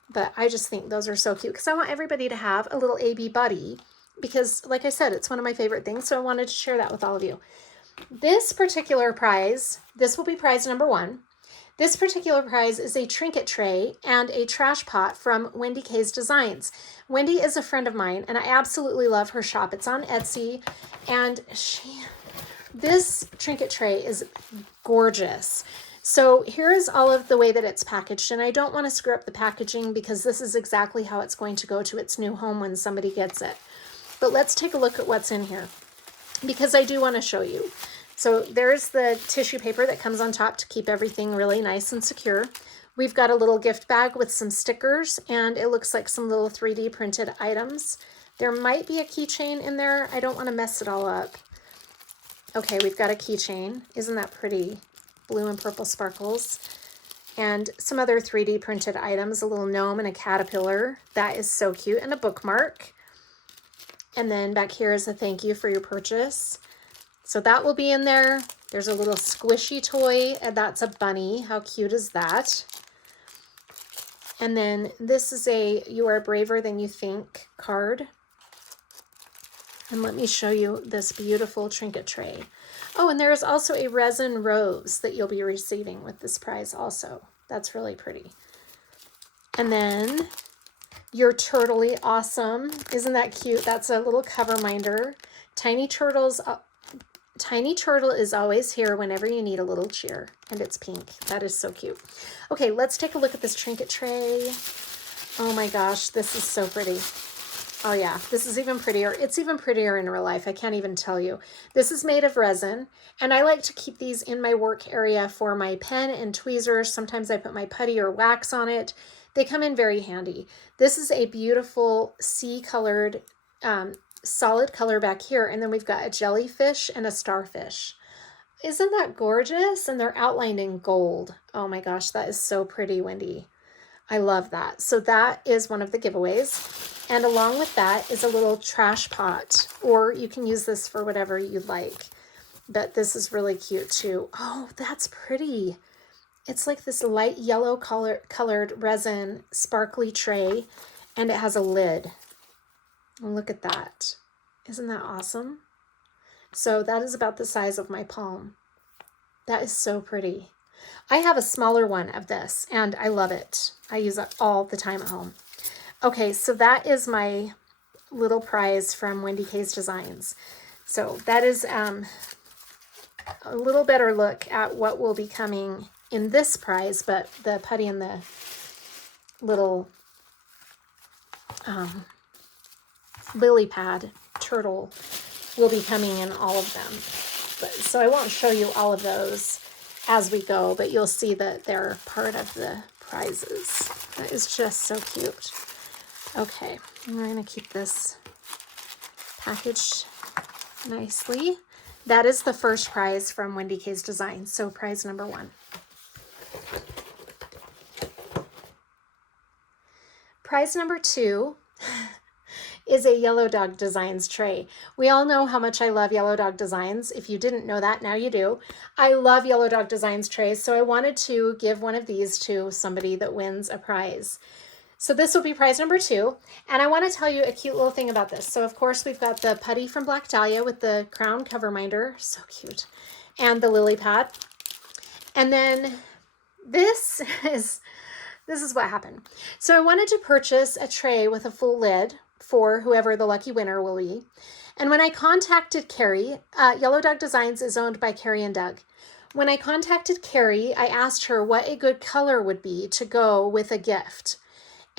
But I just think those are so cute because I want everybody to have a little AB buddy because, like I said, it's one of my favorite things, so I wanted to share that with all of you. This particular prize, this will be prize number 1. This particular prize is a trinket tray and a trash pot from Wendy K's Designs. Wendy is a friend of mine, and I absolutely love her shop. It's on Etsy, and this trinket tray is gorgeous. So here is all of the way that it's packaged, and I don't want to screw up the packaging because this is exactly how it's going to go to its new home when somebody gets it. But let's take a look at what's in here because I do want to show you. So there's the tissue paper that comes on top to keep everything really nice and secure. We've got a little gift bag with some stickers, and it looks like some little 3D printed items. There might be a keychain in there. I don't want to mess it all up. Okay, we've got a keychain. Isn't that pretty? Blue and purple sparkles. and some other 3D printed items, a little gnome and a caterpillar. That is so cute, and a bookmark. And then back here is a thank you for your purchase. So that will be in there. There's a little squishy toy, and that's a bunny. How cute is that? And then this is a You Are Braver Than You Think card. And let me show you this beautiful trinket tray. Oh, and there's also a resin rose that you'll be receiving with this prize also. That's really pretty. And then You're Turtly Awesome. Isn't that cute? That's a little cover minder. Tiny Turtle is always here whenever you need a little cheer. And it's pink. That is so cute. Okay, let's take a look at this trinket tray. Oh my gosh, this is so pretty. Oh yeah, this is even prettier. It's even prettier in real life. I can't even tell you. This is made of resin, and I like to keep these in my work area for my pen and tweezers. Sometimes I put my putty or wax on it. They come in very handy. This is a beautiful sea-colored solid color back here, and then we've got a jellyfish and a starfish. Isn't that gorgeous? And they're outlined in gold. Oh my gosh, that is so pretty, Wendy. I love that. So that is one of the giveaways. And along with that is a little trash pot, or you can use this for whatever you'd like. But this is really cute too. Oh, that's pretty. It's like this light yellow colored resin sparkly tray, and it has a lid. And look at that. Isn't that awesome? So that is about the size of my palm. That is so pretty. I have a smaller one of this, and I love it. I use it all the time at home. Okay, so that is my little prize from Wendy K's Designs. So that is a little better look at what will be coming in this prize, but the putty and the little lily pad turtle will be coming in all of them. So I won't show you all of those as we go, but you'll see that they're part of the prizes. That is just so cute. Okay, I'm going to keep this packaged nicely. That is the first prize from Wendy K's Design. So prize number 1. Prize number 2 is a Yellow Dog Designs tray. We all know how much I love Yellow Dog Designs. If you didn't know that, now you do. I love Yellow Dog Designs trays, so I wanted to give one of these to somebody that wins a prize. So this will be prize number 2, and I want to tell you a cute little thing about this. So of course we've got the putty from Black Dahlia with the crown cover minder, so cute, and the lily pad. And then this is what happened. So I wanted to purchase a tray with a full lid for whoever the lucky winner will be. And when I contacted Carrie, Yellow Dog Designs is owned by Carrie and Doug. When I contacted Carrie, I asked her what a good color would be to go with a gift.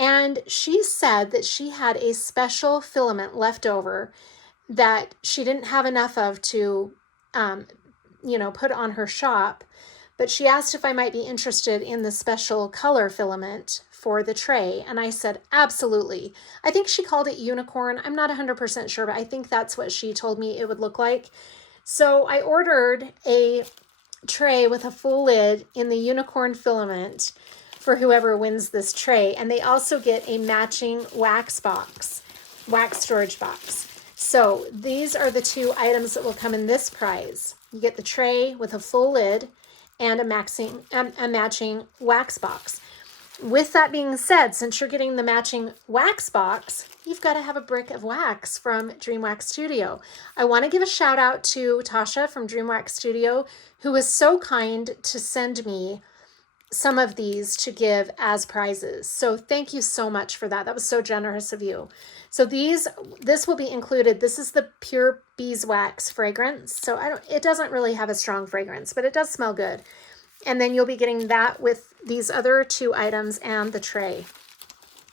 And she said that she had a special filament left over that she didn't have enough of to, put on her shop. But she asked if I might be interested in the special color filament for the tray. And I said, absolutely. I think she called it unicorn. I'm not 100% sure, but I think that's what she told me it would look like. So I ordered a tray with a full lid in the unicorn filament for whoever wins this tray. And they also get a matching wax storage box. So these are the 2 items that will come in this prize. You get the tray with a full lid and a matching wax box. With that being said, since you're getting the matching wax box, you've got to have a brick of wax from Dream Wax Studio. I want to give a shout out to Tasha from Dream Wax Studio, who was so kind to send me some of these to give as prizes. So thank you so much for that. That was so generous of you. So this will be included. This is the pure beeswax fragrance. So it doesn't really have a strong fragrance, but it does smell good. And then you'll be getting that with these other 2 items and the tray.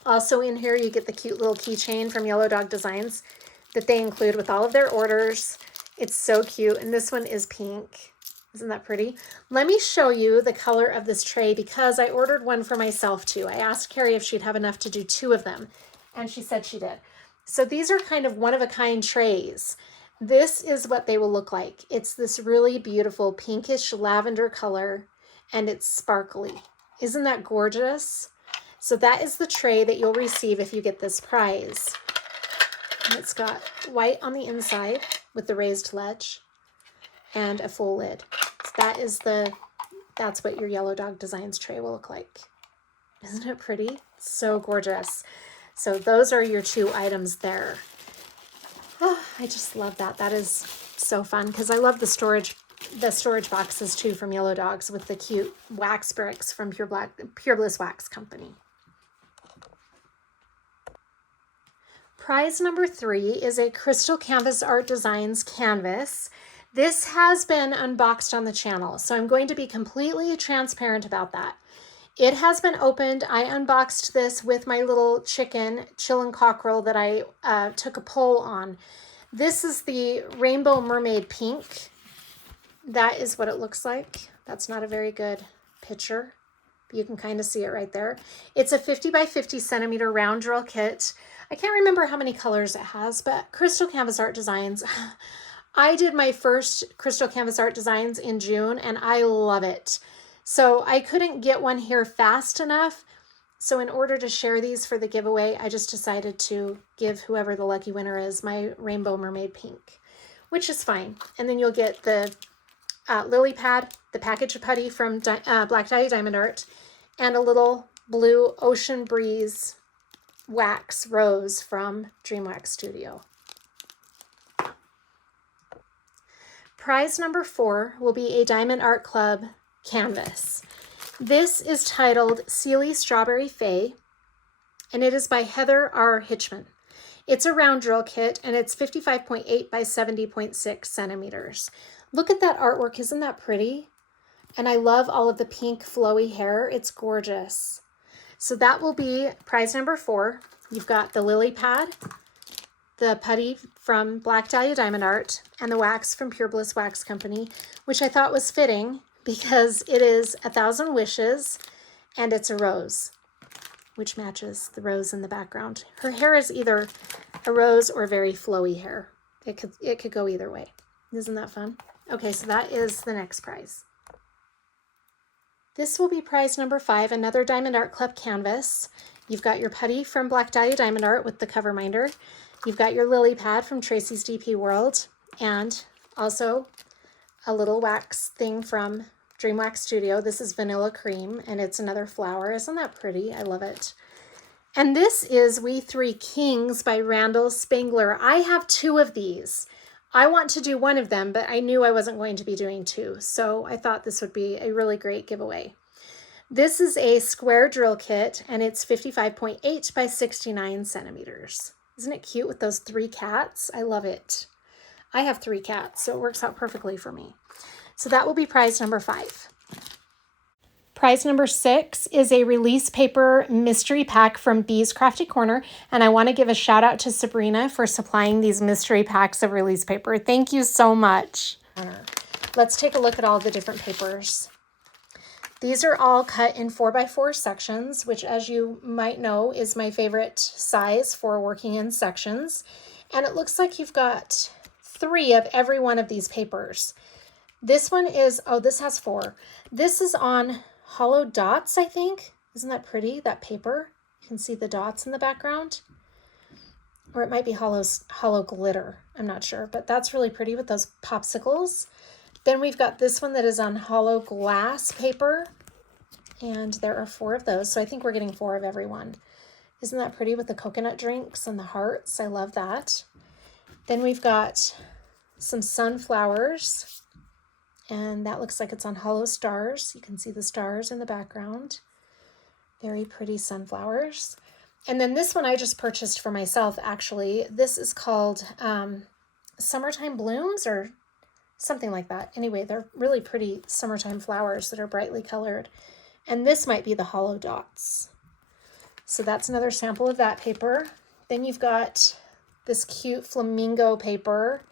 Also in here, you get the cute little keychain from Yellow Dog Designs that they include with all of their orders. It's so cute. And this one is pink. Isn't that pretty? Let me show you the color of this tray because I ordered one for myself too. I asked Carrie if she'd have enough to do 2 of them, and she said she did. So these are kind of one-of-a-kind trays. This is what they will look like. It's this really beautiful pinkish lavender color, and it's sparkly. Isn't that gorgeous? So that is the tray that you'll receive if you get this prize. And it's got white on the inside with the raised ledge and a full lid. So that's what your Yellow Dog Designs tray will look like. Isn't it pretty? So gorgeous. So those are your 2 items there. Oh, I just love that. That is so fun because I love the storage boxes too from Yellow Dogs with the cute wax bricks from Pure Bliss Wax Company. Prize number 3 is a Crystal Canvas Art Designs canvas. This has been unboxed on the channel, so I'm going to be completely transparent about that. It has been opened. I unboxed this with my little chicken, Chillin' Cockerel, that I took a poll on. This is the Rainbow Mermaid Pink. That is what it looks like. That's not a very good picture, but you can kind of see it right there. It's a 50 by 50 centimeter round drill kit. I can't remember how many colors it has, but Crystal Canvas Art Designs. I did my first Crystal Canvas Art Designs in June, and I love it. So I couldn't get one here fast enough. So in order to share these for the giveaway, I just decided to give whoever the lucky winner is my Rainbow Mermaid Pink, which is fine. And then you'll get the lily pad, the package of putty from Black Dalia Diamond Art, and a little blue Ocean Breeze wax rose from Dream Wax Studio. Prize number 4 will be a Diamond Art Club canvas. This is titled Sealy Strawberry Fae, and it is by Heather R. Hitchman. It's a round drill kit, and it's 55.8 by 70.6 centimeters. Look at that artwork. Isn't that pretty? And I love all of the pink flowy hair. It's gorgeous. So that will be prize number 4. You've got the lily pad, the putty from Black Dalia Diamond Art, and the wax from Pure Bliss Wax Company, which I thought was fitting because it is 1,000 wishes and it's a rose, which matches the rose in the background. Her hair is either a rose or very flowy hair. It could go either way. Isn't that fun? Okay, so that is the next prize. This will be prize number 5, another Diamond Art Club canvas. You've got your putty from Black Dalia Diamond Art with the cover minder. You've got your lily pad from Tracy's DP World, and also a little wax thing from Dream Wax Studio. This is Vanilla Cream, and it's another flower. Isn't that pretty? I love it. And this is We Three Kings by Randall Spangler. I have 2 of these. I want to do one of them, but I knew I wasn't going to be doing 2, so I thought this would be a really great giveaway. This is a square drill kit, and it's 55.8 by 69 centimeters. Isn't it cute with those 3 cats? I love it. I have 3 cats, so it works out perfectly for me. So that will be prize number 5. Prize number 6 is a release paper mystery pack from Bee's Crafty Corner, and I want to give a shout out to Sabrina for supplying these mystery packs of release paper. Thank you so much. Let's take a look at all the different papers. These are all cut in 4x4 sections, which, as you might know, is my favorite size for working in sections. And it looks like you've got 3 of every one of these papers. This one is, oh, this has 4. This is on hollow dots, I think. Isn't that pretty, that paper? You can see the dots in the background. Or it might be hollow glitter. I'm not sure, but that's really pretty with those popsicles. Then we've got this one that is on hollow glass paper, and there are 4 of those, so I think we're getting 4 of every one. Isn't that pretty with the coconut drinks and the hearts? I love that. Then we've got some sunflowers, and that looks like it's on hollow stars. You can see the stars in the background. Very pretty sunflowers. And then this one I just purchased for myself, actually. This is called Summertime Blooms or something like that. Anyway, they're really pretty summertime flowers that are brightly colored. And this might be the hollow dots. So that's another sample of that paper. Then you've got this cute flamingo paper.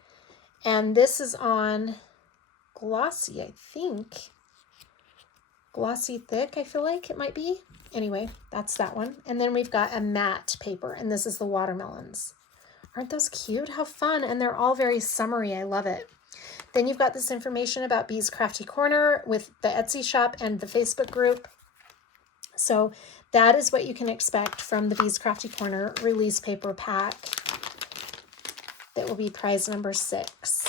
And this is on glossy, I think. Glossy thick, I feel like it might be. Anyway, that's that one. And then we've got a matte paper, and this is the watermelons. Aren't those cute? How fun. And they're all very summery. I love it. Then you've got this information about Bee's Crafty Corner with the Etsy shop and the Facebook group. So that is what you can expect from the Bees Crafty Corner release paper pack. That will be prize number 6.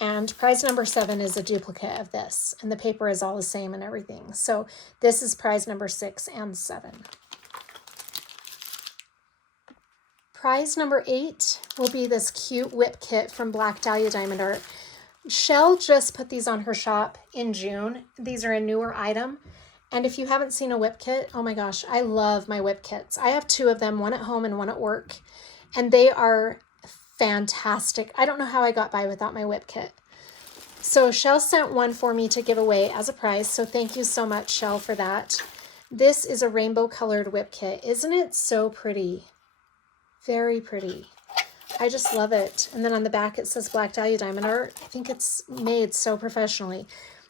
And prize number 7 is a duplicate of this, and the paper is all the same and everything. So this is prize number 6 and 7. Prize number 8 will be this cute whip kit from Black Dahlia Diamond Art. Shell just put these on her shop in June. These are a newer item. And if you haven't seen a whip kit, oh my gosh, I love my whip kits. I have 2 of them, one at home and one at work. And they are fantastic. I don't know how I got by without my whip kit. So Shell sent one for me to give away as a prize. So thank you so much, Shell, for that. This is a rainbow colored whip kit. Isn't it so pretty? Very pretty. I just love it. And then on the back it says Black Dahlia Diamond Art. I think it's made so professionally.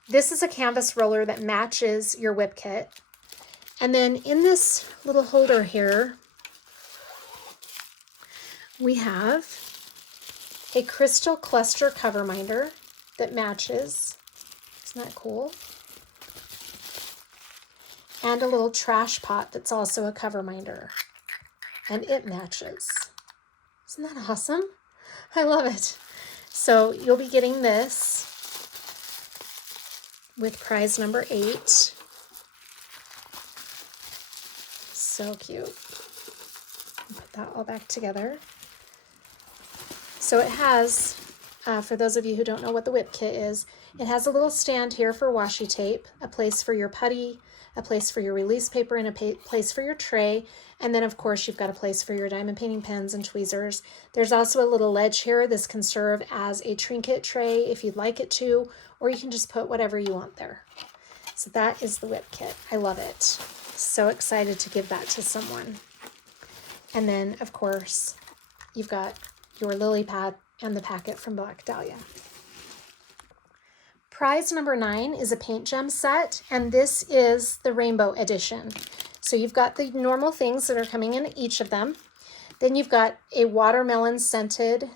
This is a canvas roller that matches your whip kit. And then in this little holder here, we have a crystal cluster cover minder that matches. Isn't that cool? And a little trash pot that's also a cover minder. And it matches. Isn't that awesome? I love it. So you'll be getting this with prize number 8. So cute. Put that all back together. So it has, for those of you who don't know what the whip kit is, it has a little stand here for washi tape, a place for your putty, a place for your release paper, and a place for your tray. And then, of course, you've got a place for your diamond painting pens and tweezers. There's also a little ledge here. This can serve as a trinket tray if you'd like it to, or you can just put whatever you want there. So that is the whip kit. I love it. So excited to give that to someone. And then, of course, you've got your lily pad and the packet from Black Dahlia. Prize number 9 is a paint gem set, and this is the rainbow edition. So you've got the normal things that are coming in each of them. Then you've got a watermelon scented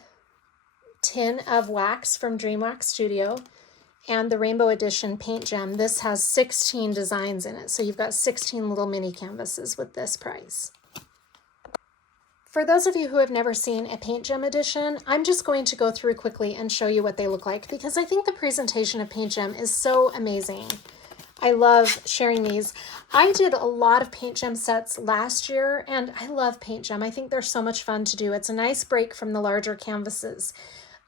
tin of wax from Dream Wax Studio and the rainbow edition paint gem. This has 16 designs in it. So you've got 16 little mini canvases with this prize. For those of you who have never seen a paint gem edition, I'm just going to go through quickly and show you what they look like because I think the presentation of paint gem is so amazing. I love sharing these. I did a lot of paint gem sets last year and I love paint gem. I think they're so much fun to do. It's a nice break from the larger canvases.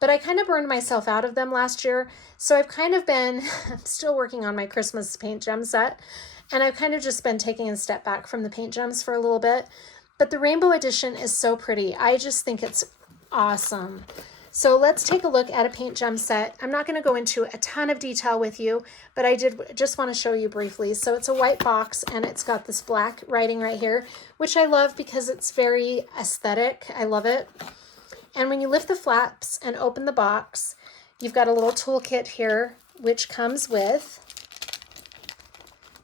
But I kind of burned myself out of them last year. So I've kind of been, I'm still working on my Christmas paint gem set. And I've kind of just been taking a step back from the paint gems for a little bit. But the rainbow edition is so pretty. I just think it's awesome. So let's take a look at a paint gem set. I'm not going to go into a ton of detail with you, but I did just want to show you briefly. So it's a white box and it's got this black writing right here, which I love because it's very aesthetic. I love it. And when you lift the flaps and open the box, you've got a little toolkit here, which comes with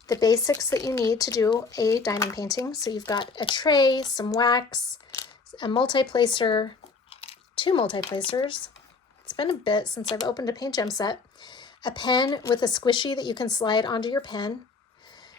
the basics that you need to do a diamond painting. So you've got a tray, some wax, a multi-placer, 2 multi-placers. It's been a bit since I've opened a paint gem set. A pen with a squishy that you can slide onto your pen.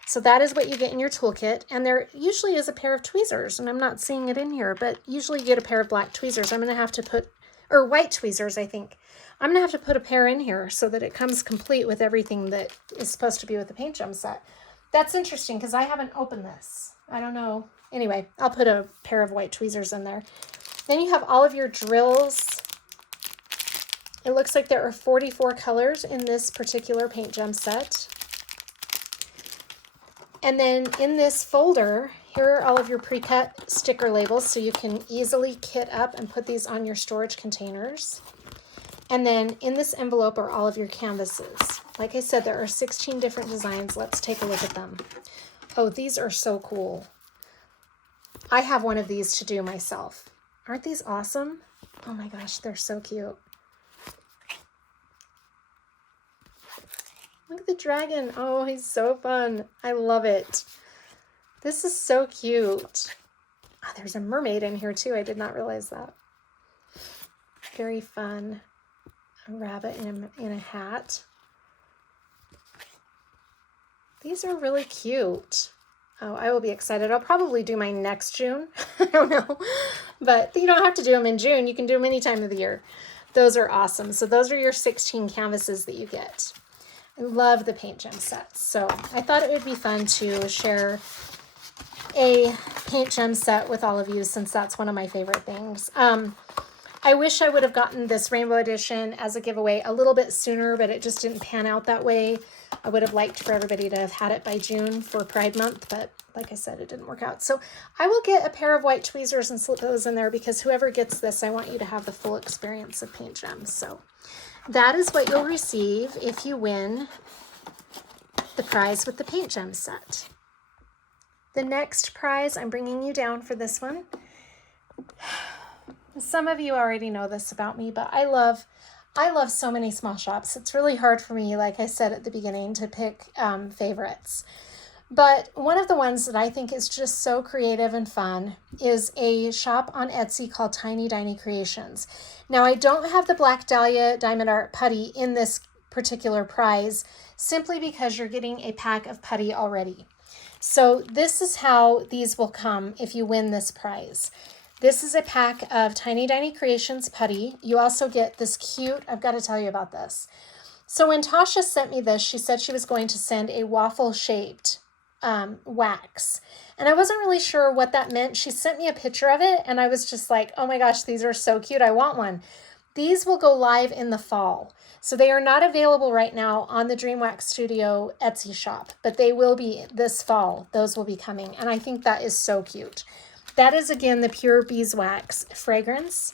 So that is what you get in your toolkit. And there usually is a pair of tweezers, and I'm not seeing it in here, but usually you get a pair of black tweezers. I'm going to have to put, or white tweezers, I think. I'm going to have to put a pair in here so that it comes complete with everything that is supposed to be with the paint gem set. That's interesting because I haven't opened this. I don't know. Anyway, I'll put a pair of white tweezers in there. Then you have all of your drills. It looks like there are 44 colors in this particular paint gem set. And then in this folder, here are all of your pre-cut sticker labels so you can easily kit up and put these on your storage containers. And then in this envelope are all of your canvases. Like I said, there are 16 different designs. Let's take a look at them. Oh, these are so cool. I have one of these to do myself. Aren't these awesome? Oh my gosh, they're so cute. Look at the dragon. Oh, he's so fun. I love it. This is so cute. Oh, there's a mermaid in here too. I did not realize that. Very fun. A rabbit in a hat. These are really cute. Oh, I will be excited. I'll probably do mine next June. I don't know. But you don't have to do them in June. You can do them any time of the year. Those are awesome. So those are your 16 canvases that you get. I love the paint gem sets. So I thought it would be fun to share a paint gem set with all of you since that's one of my favorite things. I wish I would have gotten this rainbow edition as a giveaway a little bit sooner, but it just didn't pan out that way. I would have liked for everybody to have had it by June for Pride Month, but like I said, it didn't work out. So I will get a pair of white tweezers and slip those in there because whoever gets this, I want you to have the full experience of paint gems. So that is what you'll receive if you win the prize with the paint gem set. The next prize, I'm bringing you down for this one. Some of you already know this about me, but I love so many small shops. It's really hard for me, like I said at the beginning, to pick favorites. But one of the ones that I think is just so creative and fun is a shop on Etsy called Tiny Tiny Creations. Now, I don't have the Black Dahlia Diamond Art Putty in this particular prize simply because you're getting a pack of putty already. So this is how these will come if you win this prize. This is a pack of Tiny Tiny Creations putty. You also get this cute, I've got to tell you about this. So when Tasha sent me this, she said she was going to send a waffle-shaped wax. And I wasn't really sure what that meant. She sent me a picture of it, and I was just like, oh my gosh, these are so cute. I want one. These will go live in the fall. So they are not available right now on the Dream Wax Studio Etsy shop, but they will be this fall. Those will be coming, and I think that is so cute. That is, again, the Pure Beeswax fragrance.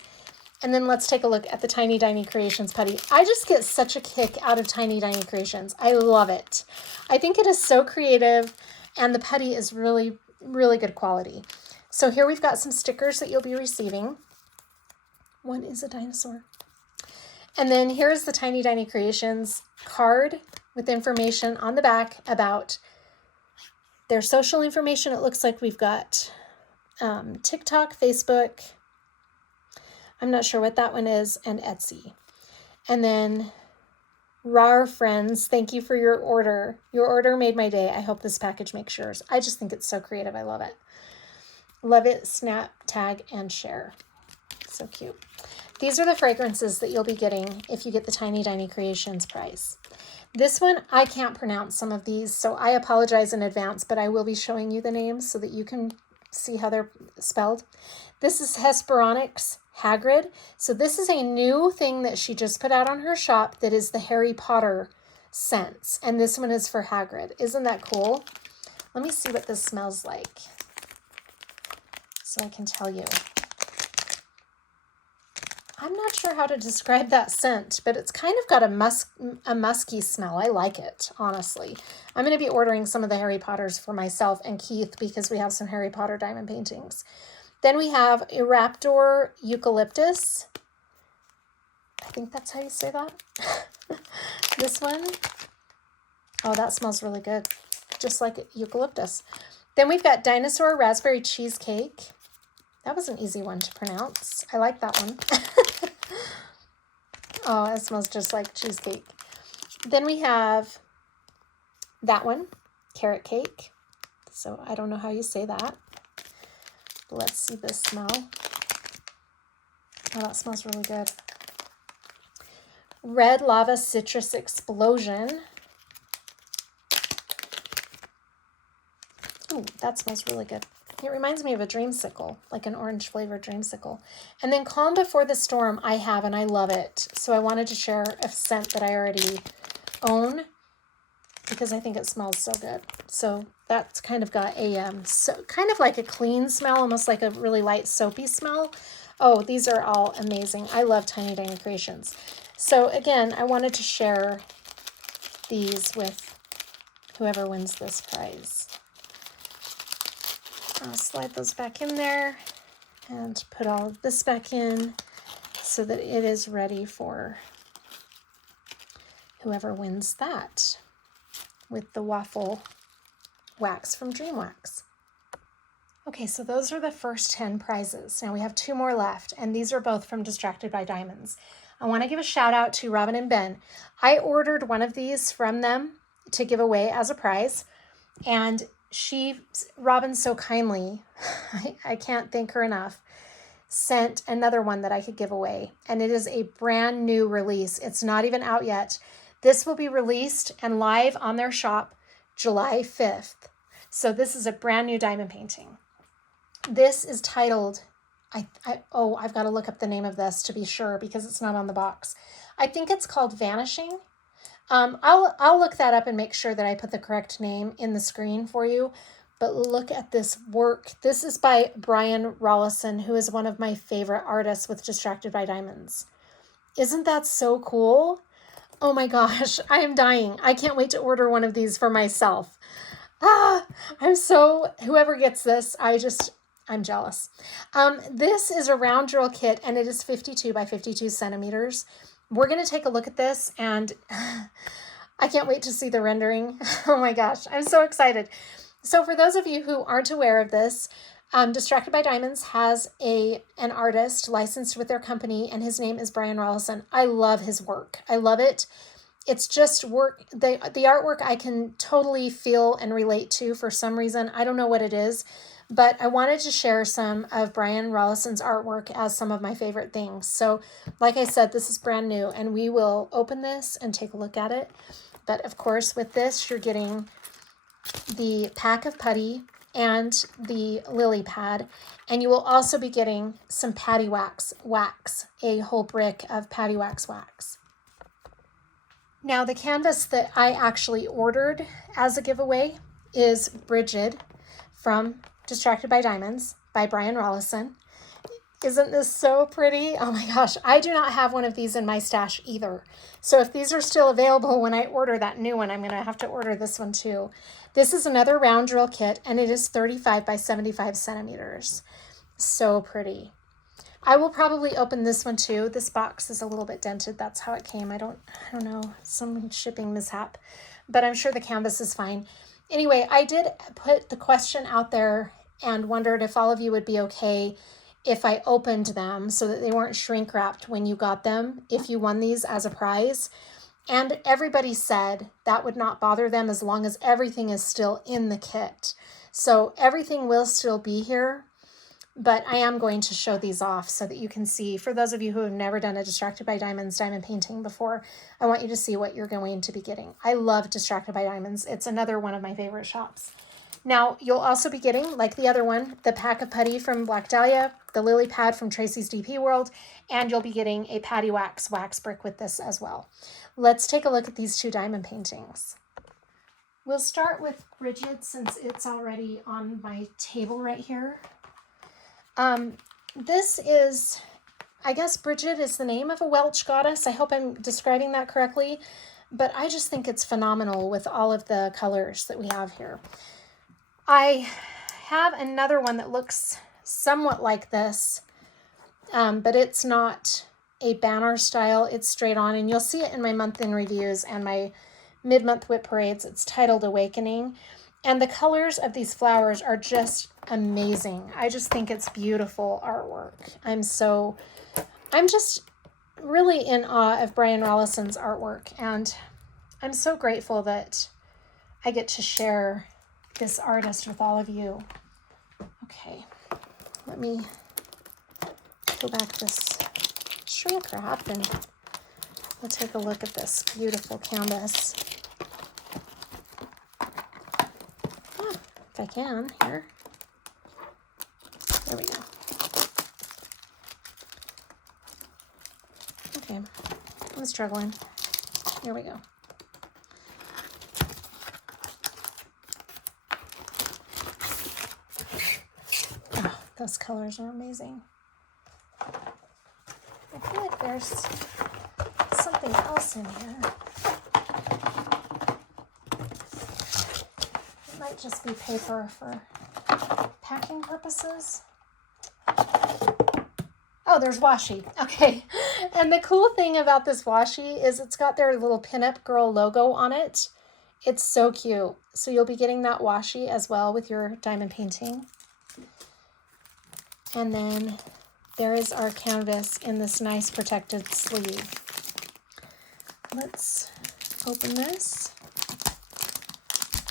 And then let's take a look at the Tiny Tiny Creations putty. I just get such a kick out of Tiny Tiny Creations. I love it. I think it is so creative, and the putty is really, really good quality. So here we've got some stickers that you'll be receiving. One is a dinosaur. And then here's the Tiny Tiny Creations card with information on the back about their social information. It looks like we've got TikTok, Facebook, I'm not sure what that one is, and Etsy. And then RAR friends, thank you for your order. Your order made my day. I hope this package makes yours. I just think it's so creative. I love it. Love it, snap, tag, and share. So cute. These are the fragrances that you'll be getting if you get the Tiny Tiny Creations prize. This one, I can't pronounce some of these, so I apologize in advance, but I will be showing you the names so that you can see how they're spelled. This is Hesperonyx Hagrid. So this is a new thing that she just put out on her shop that is the Harry Potter scents. And this one is for Hagrid. Isn't that cool? Let me see what this smells like so I can tell you. I'm not sure how to describe that scent, but it's kind of got a musky smell. I like it, honestly. I'm going to be ordering some of the Harry Potters for myself and Keith because we have some Harry Potter diamond paintings. Then we have a Raptor Eucalyptus. I think that's how you say that. This one. Oh, that smells really good. Just like eucalyptus. Then we've got Dinosaur Raspberry Cheesecake. That was an easy one to pronounce. I like that one. Oh, it smells just like cheesecake. Then we have that one, Carrot Cake. So I don't know how you say that. Let's see this smell. Oh, that smells really good. Red Lava Citrus Explosion. Ooh, that smells really good. It reminds me of a dreamsicle, like an orange flavored dreamsicle. And then Calm Before the Storm I have, and I love it. So I wanted to share a scent that I already own because I think it smells so good. So that's kind of got a, kind of like a clean smell, almost like a really light soapy smell. Oh, these are all amazing. I love Tiny Tiny Creations. So again, I wanted to share these with whoever wins this prize. I'll slide those back in there and put all of this back in so that it is ready for whoever wins that with the waffle wax from Dream Wax. Okay, so those are the first 10 prizes. Now we have 2 more left, and these are both from Distracted by Diamonds. I want to give a shout out to Robin and Ben. I ordered one of these from them to give away as a prize. And Robin so kindly, I can't thank her enough, sent another one that I could give away. And it is a brand new release. It's not even out yet. This will be released and live on their shop July 5th. So this is a brand new diamond painting. This is titled, I've got to look up the name of this to be sure because it's not on the box. I think it's called Vanishing. I'll look that up and make sure that I put the correct name in the screen for you. But look at this work. This is by Brian Rollison, who is one of my favorite artists with Distracted by Diamonds. Isn't that so cool? Oh my gosh, I am dying. I can't wait to order one of these for myself. Whoever gets this, I'm jealous. This is a round drill kit and it is 52 by 52 centimeters. We're going to take a look at this and I can't wait to see the rendering. Oh my gosh, I'm so excited. So for those of you who aren't aware of this, Distracted by Diamonds has an artist licensed with their company, and his name is Brian Rollison. I love his work. I love it. It's just work. The artwork I can totally feel and relate to for some reason. I don't know what it is, but I wanted to share some of Brian Rollison's artwork as some of my favorite things. So like I said, this is brand new, and we will open this and take a look at it. But of course, with this, you're getting the pack of putty and the lily pad, and you will also be getting some patty wax, a whole brick of patty wax. Now the canvas that I actually ordered as a giveaway is Bridget from Distracted by Diamonds by Brian Rollison. Isn't this so pretty? Oh my gosh, I do not have one of these in my stash either. So if these are still available when I order that new one, I'm going to have to order this one too. This is another round drill kit and it is 35 by 75 centimeters. So pretty. I will probably open this one too. This box is a little bit dented. That's how it came. I don't know, some shipping mishap, but I'm sure the canvas is fine. Anyway, I did put the question out there and wondered if all of you would be okay if I opened them so that they weren't shrink wrapped when you got them, if you won these as a prize. And everybody said that would not bother them as long as everything is still in the kit. So everything will still be here, but I am going to show these off so that you can see. For those of you who have never done a Distracted by Diamonds diamond painting before, I want you to see what you're going to be getting. I love Distracted by Diamonds. It's another one of my favorite shops. Now, you'll also be getting, like the other one, the pack of putty from Black Dahlia, the lily pad from Tracy's DP World, and you'll be getting a patty wax brick with this as well. Let's take a look at these two diamond paintings. We'll start with Bridget since it's already on my table right here. This is, I guess Bridget is the name of a Welsh goddess. I hope I'm describing that correctly, but I just think it's phenomenal with all of the colors that we have here. I have another one that looks somewhat like this, but it's not a banner style. It's straight on, and you'll see it in my month in reviews and my mid-month whip parades. It's titled Awakening, and the colors of these flowers are just amazing. I just think it's beautiful artwork. I'm just really in awe of Brian Rollison's artwork, and I'm so grateful that I get to share this artist with all of you. Okay, let me go back this shrink wrap and we'll take a look at this beautiful canvas. Oh, if I can, here. There we go. Okay, I'm struggling. Here we go. Those colors are amazing. I feel like there's something else in here. It might just be paper for packing purposes. Oh, there's washi. Okay. And the cool thing about this washi is it's got their little pinup girl logo on it. It's so cute. So you'll be getting that washi as well with your diamond painting. And then there is our canvas in this nice protected sleeve. Let's open this.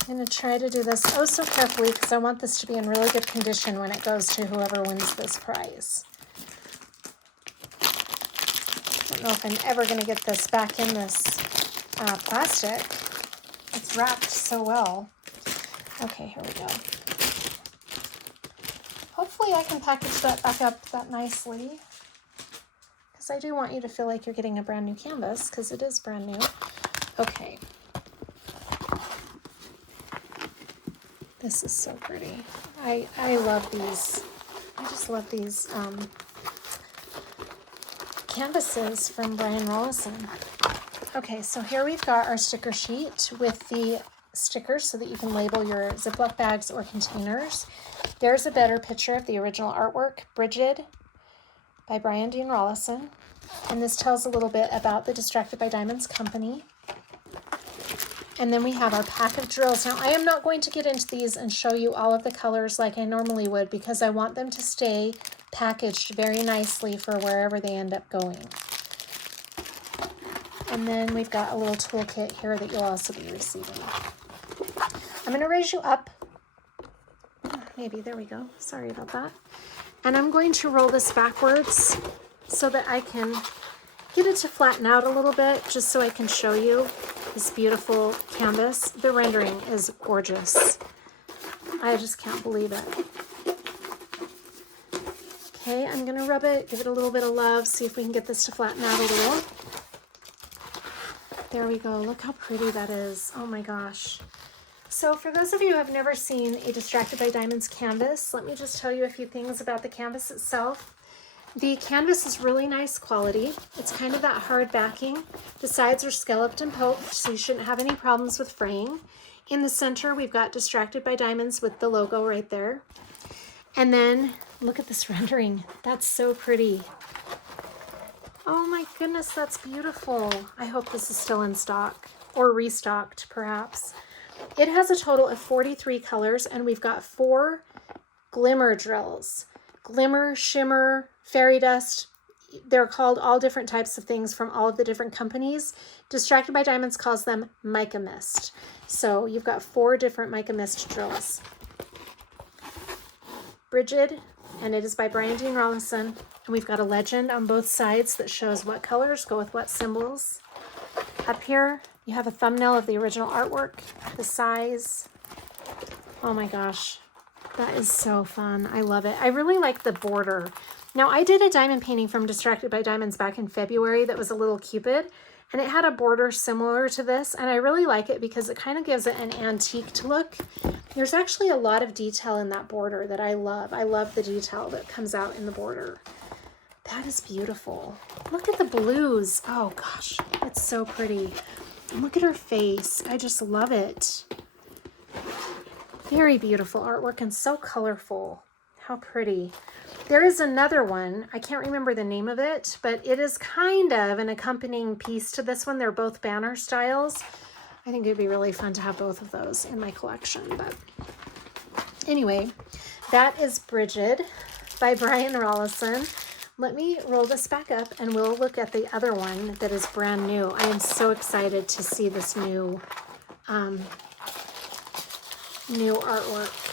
I'm going to try to do this oh so carefully because I want this to be in really good condition when it goes to whoever wins this prize. I don't know if I'm ever going to get this back in this plastic. It's wrapped so well. Okay, here we go. Hopefully I can package that back up that nicely, because I do want you to feel like you're getting a brand new canvas, because it is brand new. Okay. This is so pretty. I love these. I just love these canvases from Brian Rollison. Okay, so here we've got our sticker sheet with the stickers so that you can label your Ziploc bags or containers. There's a better picture of the original artwork, Bridget by Brian Dean Rollison. And this tells a little bit about the Distracted by Diamonds company. And then we have our pack of drills. Now, I am not going to get into these and show you all of the colors like I normally would, because I want them to stay packaged very nicely for wherever they end up going. And then we've got a little toolkit here that you'll also be receiving. I'm going to raise you up. Maybe, there we go. Sorry about that. And I'm going to roll this backwards so that I can get it to flatten out a little bit, just so I can show you this beautiful canvas. The rendering is gorgeous. I just can't believe it. Okay, I'm going to rub it, give it a little bit of love, see if we can get this to flatten out a little. There we go. Look how pretty that is. Oh my gosh. So for those of you who have never seen a Distracted by Diamonds canvas, let me just tell you a few things about the canvas itself. The canvas is really nice quality. It's kind of that hard backing. The sides are scalloped and poked, so you shouldn't have any problems with fraying. In the center, we've got Distracted by Diamonds with the logo right there. And then look at this rendering. That's so pretty. Oh my goodness, that's beautiful. I hope this is still in stock, or restocked perhaps. It has a total of 43 colors, and we've got 4 glimmer drills. Glimmer, shimmer, fairy dust. They're called all different types of things from all of the different companies. Distracted by Diamonds calls them mica mist. So you've got 4 different mica mist drills. Bridget, and it is by Brian Dean Rollison. And we've got a legend on both sides that shows what colors go with what symbols. Up here, you have a thumbnail of the original artwork, the size. Oh my gosh, that is so fun. I love it. I really like the border. Now, I did a diamond painting from Distracted by Diamonds back in February that was a little Cupid, and it had a border similar to this, and I really like it because it kind of gives it an antique look. There's actually a lot of detail in that border that I love. I love the detail that comes out in the border. That is beautiful. Look at the blues. Oh gosh, it's so pretty. And look at her face. I just love it. Very beautiful artwork and so colorful. How pretty. There is another one. I can't remember the name of it, but it is kind of an accompanying piece to this one. They're both banner styles. I think it'd be really fun to have both of those in my collection. But anyway, that is Bridget by Brian Rollison. Let me roll this back up and we'll look at the other one that is brand new. I am so excited to see this new artwork.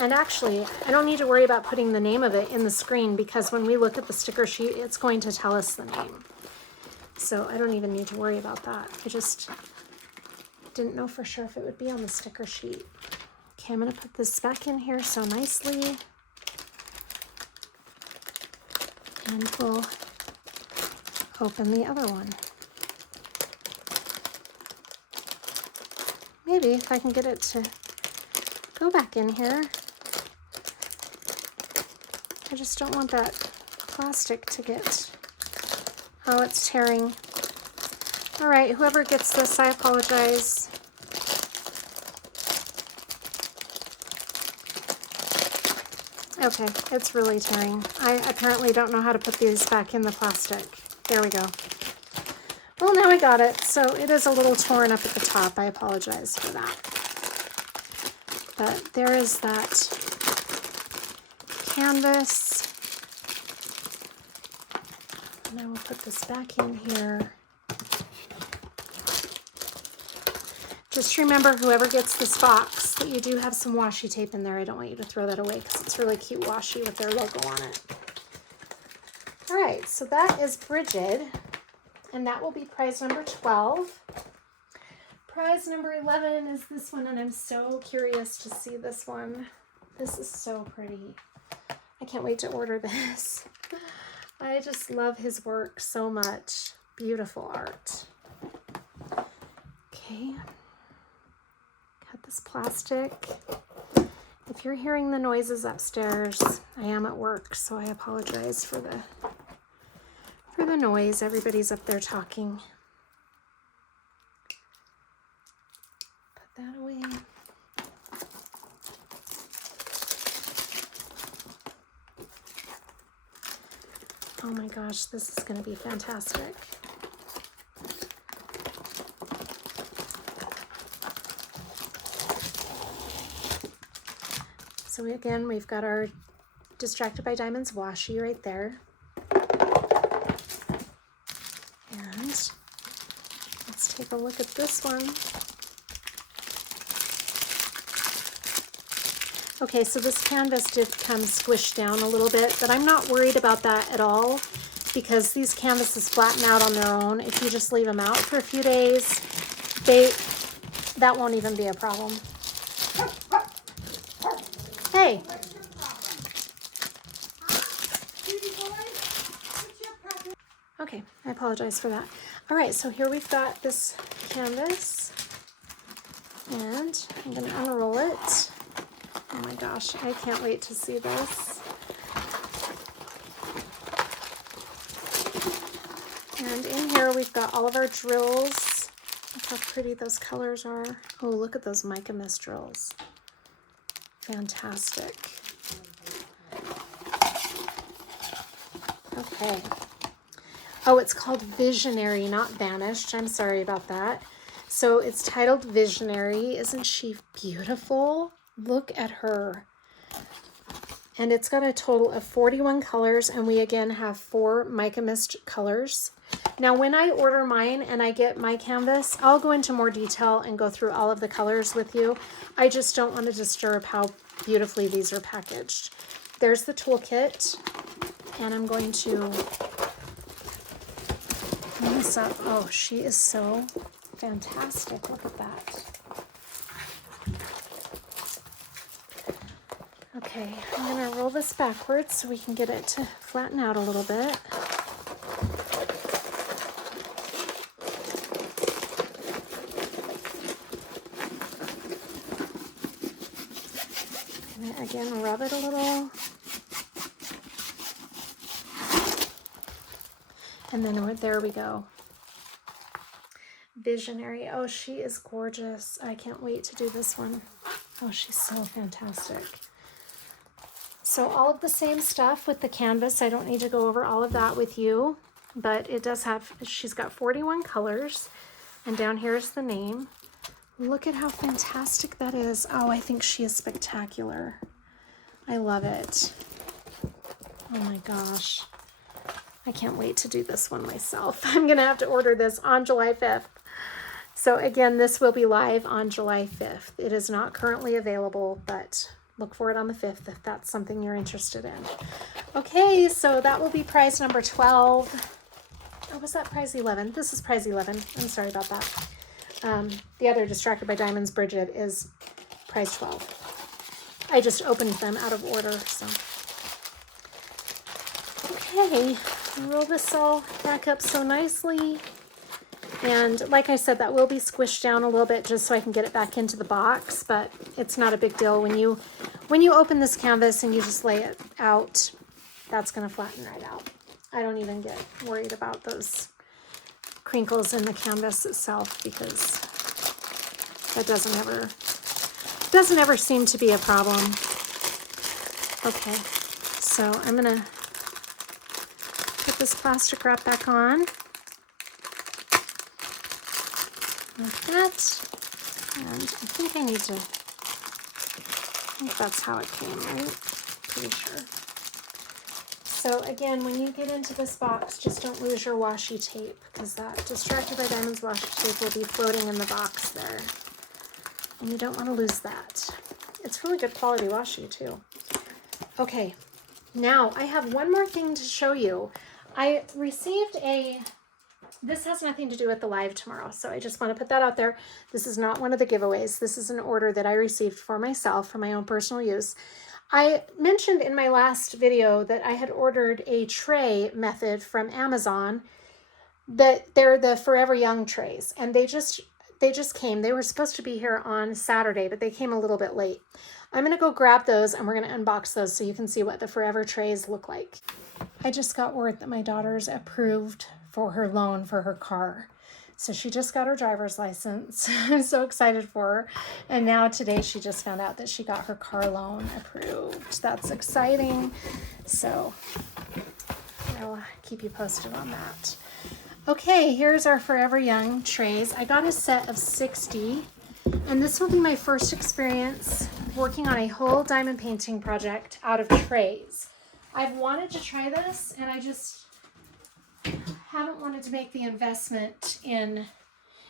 And actually, I don't need to worry about putting the name of it in the screen, because when we look at the sticker sheet, it's going to tell us the name. So I don't even need to worry about that. I just didn't know for sure if it would be on the sticker sheet. Okay, I'm going to put this back in here so nicely. And we'll open the other one. Maybe if I can get it to go back in here. I just don't want that plastic to get... Oh, it's tearing. All right, whoever gets this, I apologize. Okay, it's really tearing. I apparently don't know how to put these back in the plastic. There we go. Well, now I got it. So it is a little torn up at the top. I apologize for that. But there is that canvas. And I will put this back in here. Just remember, whoever gets this box, that you do have some washi tape in there. I don't want you to throw that away because it's really cute washi with their logo on it. All right, so that is Bridget, and that will be prize number 12. Prize number 11 is this one, and I'm so curious to see this one. This is so pretty. I can't wait to order this. I just love his work so much. Beautiful art. Okay. Cut this plastic. If you're hearing the noises upstairs, I am at work, so I apologize for the noise. Everybody's up there talking. Put that away. Oh my gosh, this is going to be fantastic. So again, we've got our Distracted by Diamonds washi right there. And let's take a look at this one. Okay, so this canvas did come squished down a little bit, but I'm not worried about that at all because these canvases flatten out on their own. If you just leave them out for a few days, that won't even be a problem. Hey. Okay, I apologize for that. All right, so here we've got this canvas, and I'm going to unroll it. Oh my gosh, I can't wait to see this. And in here we've got all of our drills. Look how pretty those colors are. Oh, look at those mica mist drills. Fantastic. Okay. Oh, it's called Visionary, not Vanished. I'm sorry about that. So it's titled Visionary. Isn't she beautiful? Look at her. And it's got a total of 41 colors, and we again have 4 mica mist colors. Now when I order mine and I get my canvas, I'll go into more detail and go through all of the colors with you. I just don't want to disturb how beautifully these are packaged. There's the toolkit, and I'm going to clean this up. Oh, she is so fantastic. Look at that. Okay, I'm going to roll this backwards so we can get it to flatten out a little bit. And again, rub it a little. And then there we go. Visionary. Oh, she is gorgeous. I can't wait to do this one. Oh, she's so fantastic. So all of the same stuff with the canvas. I don't need to go over all of that with you, but it does have, she's got 41 colors, and down here is the name. Look at how fantastic that is. Oh, I think she is spectacular. I love it. Oh my gosh. I can't wait to do this one myself. I'm going to have to order this on July 5th. So again, this will be live on July 5th. It is not currently available, but look for it on the 5th if that's something you're interested in. Okay, so that will be prize number 12. Oh, was that prize 11? This is prize 11. I'm sorry about that. The other Distracted by Diamonds, Bridget, is prize 12. I just opened them out of order, so. Okay, roll this all back up so nicely. And like I said, that will be squished down a little bit just so I can get it back into the box, but it's not a big deal. When you open this canvas and you just lay it out, that's going to flatten right out. I don't even get worried about those crinkles in the canvas itself because that doesn't ever seem to be a problem. Okay, so I'm going to put this plastic wrap back on. Like that, and I think that's how it came, right? Pretty sure. So again, when you get into this box, just don't lose your washi tape because that Distracted by Diamonds washi tape will be floating in the box there. and you don't want to lose that. It's really good quality washi too. Okay, now I have one more thing to show you. I received this has nothing to do with the live tomorrow, so I just want to put that out there. This is not one of the giveaways. This is an order that I received for myself for my own personal use. I mentioned in my last video that I had ordered a tray method from Amazon, that they're the Forever Young trays, and they just came. They were supposed to be here on Saturday, but they came a little bit late. I'm going to go grab those and we're going to unbox those so you can see what the Forever trays look like. I just got word that my daughter's approved for her loan for her car. So she just got her driver's license. I'm so excited for her. And now today she just found out that she got her car loan approved. That's exciting. So I'll keep you posted on that. Okay, here's our Forever Young trays. I got a set of 60, and this will be my first experience working on a whole diamond painting project out of trays. I've wanted to try this, and I just haven't wanted to make the investment in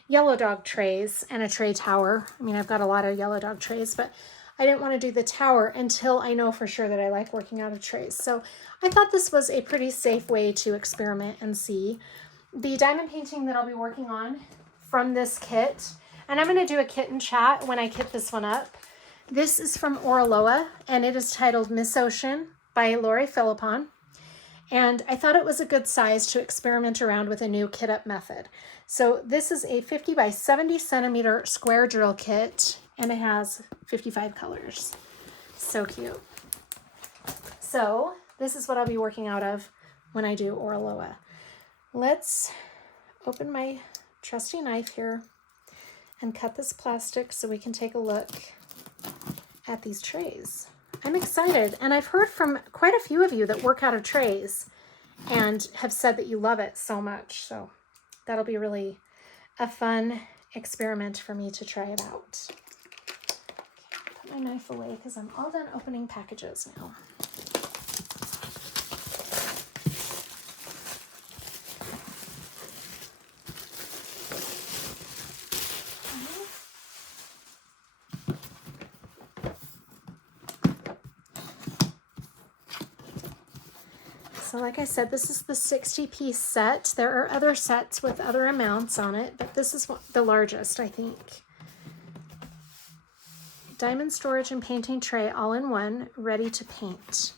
yellow dog trays and a tray tower. I mean, I've got a lot of yellow dog trays, but I didn't want to do the tower until I know for sure that I like working out of trays. So I thought this was a pretty safe way to experiment and see. The diamond painting that I'll be working on from this kit, and I'm going to do a kit and chat when I kit this one up. This is from Oraloa, and it is titled Miss Ocean by Lori Philippon. And I thought it was a good size to experiment around with a new kit up method. So this is a 50 by 70 centimeter square drill kit, and it has 55 colors. So cute. So this is what I'll be working out of when I do Oraloa. Let's open my trusty knife here and cut this plastic so we can take a look at these trays. I'm excited, and I've heard from quite a few of you that work out of trays and have said that you love it so much. So that'll be really a fun experiment for me to try it out. Okay, put my knife away because I'm all done opening packages now. So like I said, this is the 60-piece set. There are other sets with other amounts on it, but this is the largest, I think. Diamond storage and painting tray all in one, ready to paint.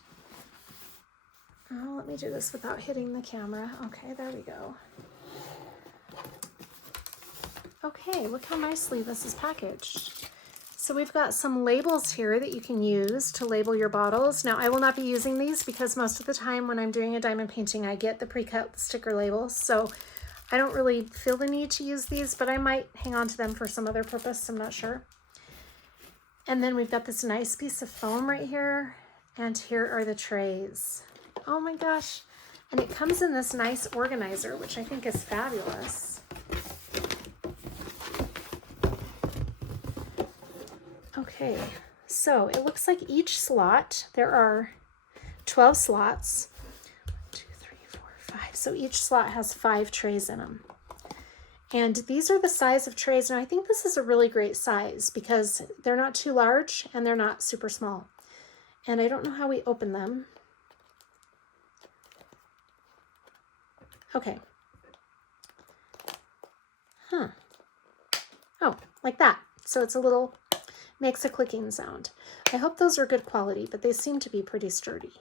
Oh, let me do this without hitting the camera. Okay, there we go. Okay, look how nicely this is packaged. So we've got some labels here that you can use to label your bottles. Now, I will not be using these because most of the time when I'm doing a diamond painting, I get the pre-cut sticker labels. So I don't really feel the need to use these, but I might hang on to them for some other purpose. I'm not sure. And then we've got this nice piece of foam right here. And here are the trays. Oh my gosh. And it comes in this nice organizer, which I think is fabulous. Okay, so it looks like each slot, there are 12 slots. 1, 2, 3, 4, 5. So each slot has 5 trays in them. And these are the size of trays. Now I think this is a really great size because they're not too large and they're not super small. And I don't know how we open them. Okay. Huh. Oh, like that. So it's a little, makes a clicking sound. I hope those are good quality, but they seem to be pretty sturdy.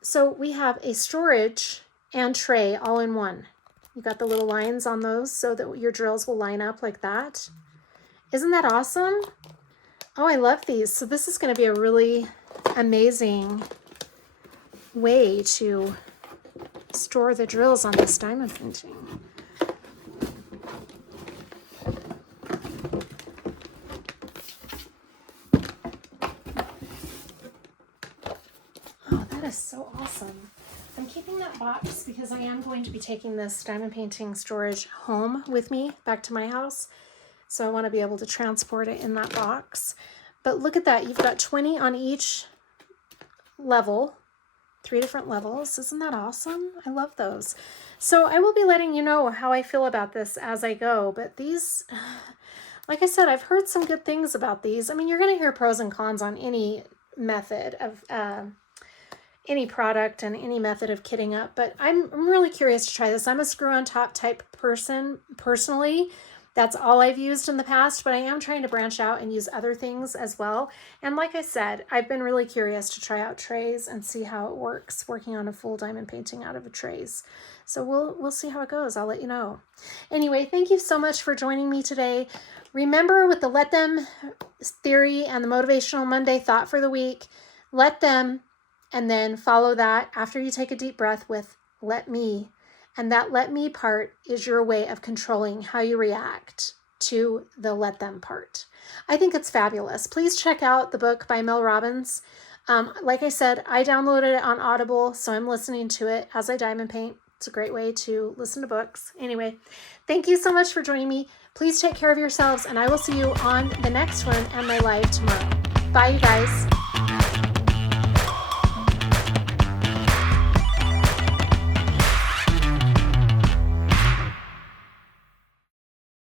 So we have a storage and tray all in one. You got the little lines on those so that your drills will line up like that. Isn't that awesome? Oh, I love these. So this is going to be a really amazing way to store the drills on this diamond painting. Oh, that is so awesome. I'm keeping that box because I am going to be taking this diamond painting storage home with me back to my house. So I want to be able to transport it in that box. But look at that. You've got 20 on each level, 3 different levels. Isn't that awesome? I love those. So I will be letting you know how I feel about this as I go. But these, like I said, I've heard some good things about these. I mean, you're going to hear pros and cons on any method of any product and any method of kitting up, but I'm really curious to try this. I'm a screw on top type person personally. That's all I've used in the past, but I am trying to branch out and use other things as well. And like I said, I've been really curious to try out trays and see how it works working on a full diamond painting out of a trays. So we'll see how it goes. I'll let you know. Anyway, thank you so much for joining me today. Remember, with the let them theory and the Motivational Monday thought for the week, let them, and then follow that after you take a deep breath with let me. And that let me part is your way of controlling how you react to the let them part. I think it's fabulous. Please check out the book by Mel Robbins. Like I said, I downloaded it on Audible, so I'm listening to it as I diamond paint. It's a great way to listen to books. Anyway, thank you so much for joining me. Please take care of yourselves, and I will see you on the next one and my live tomorrow. Bye, you guys.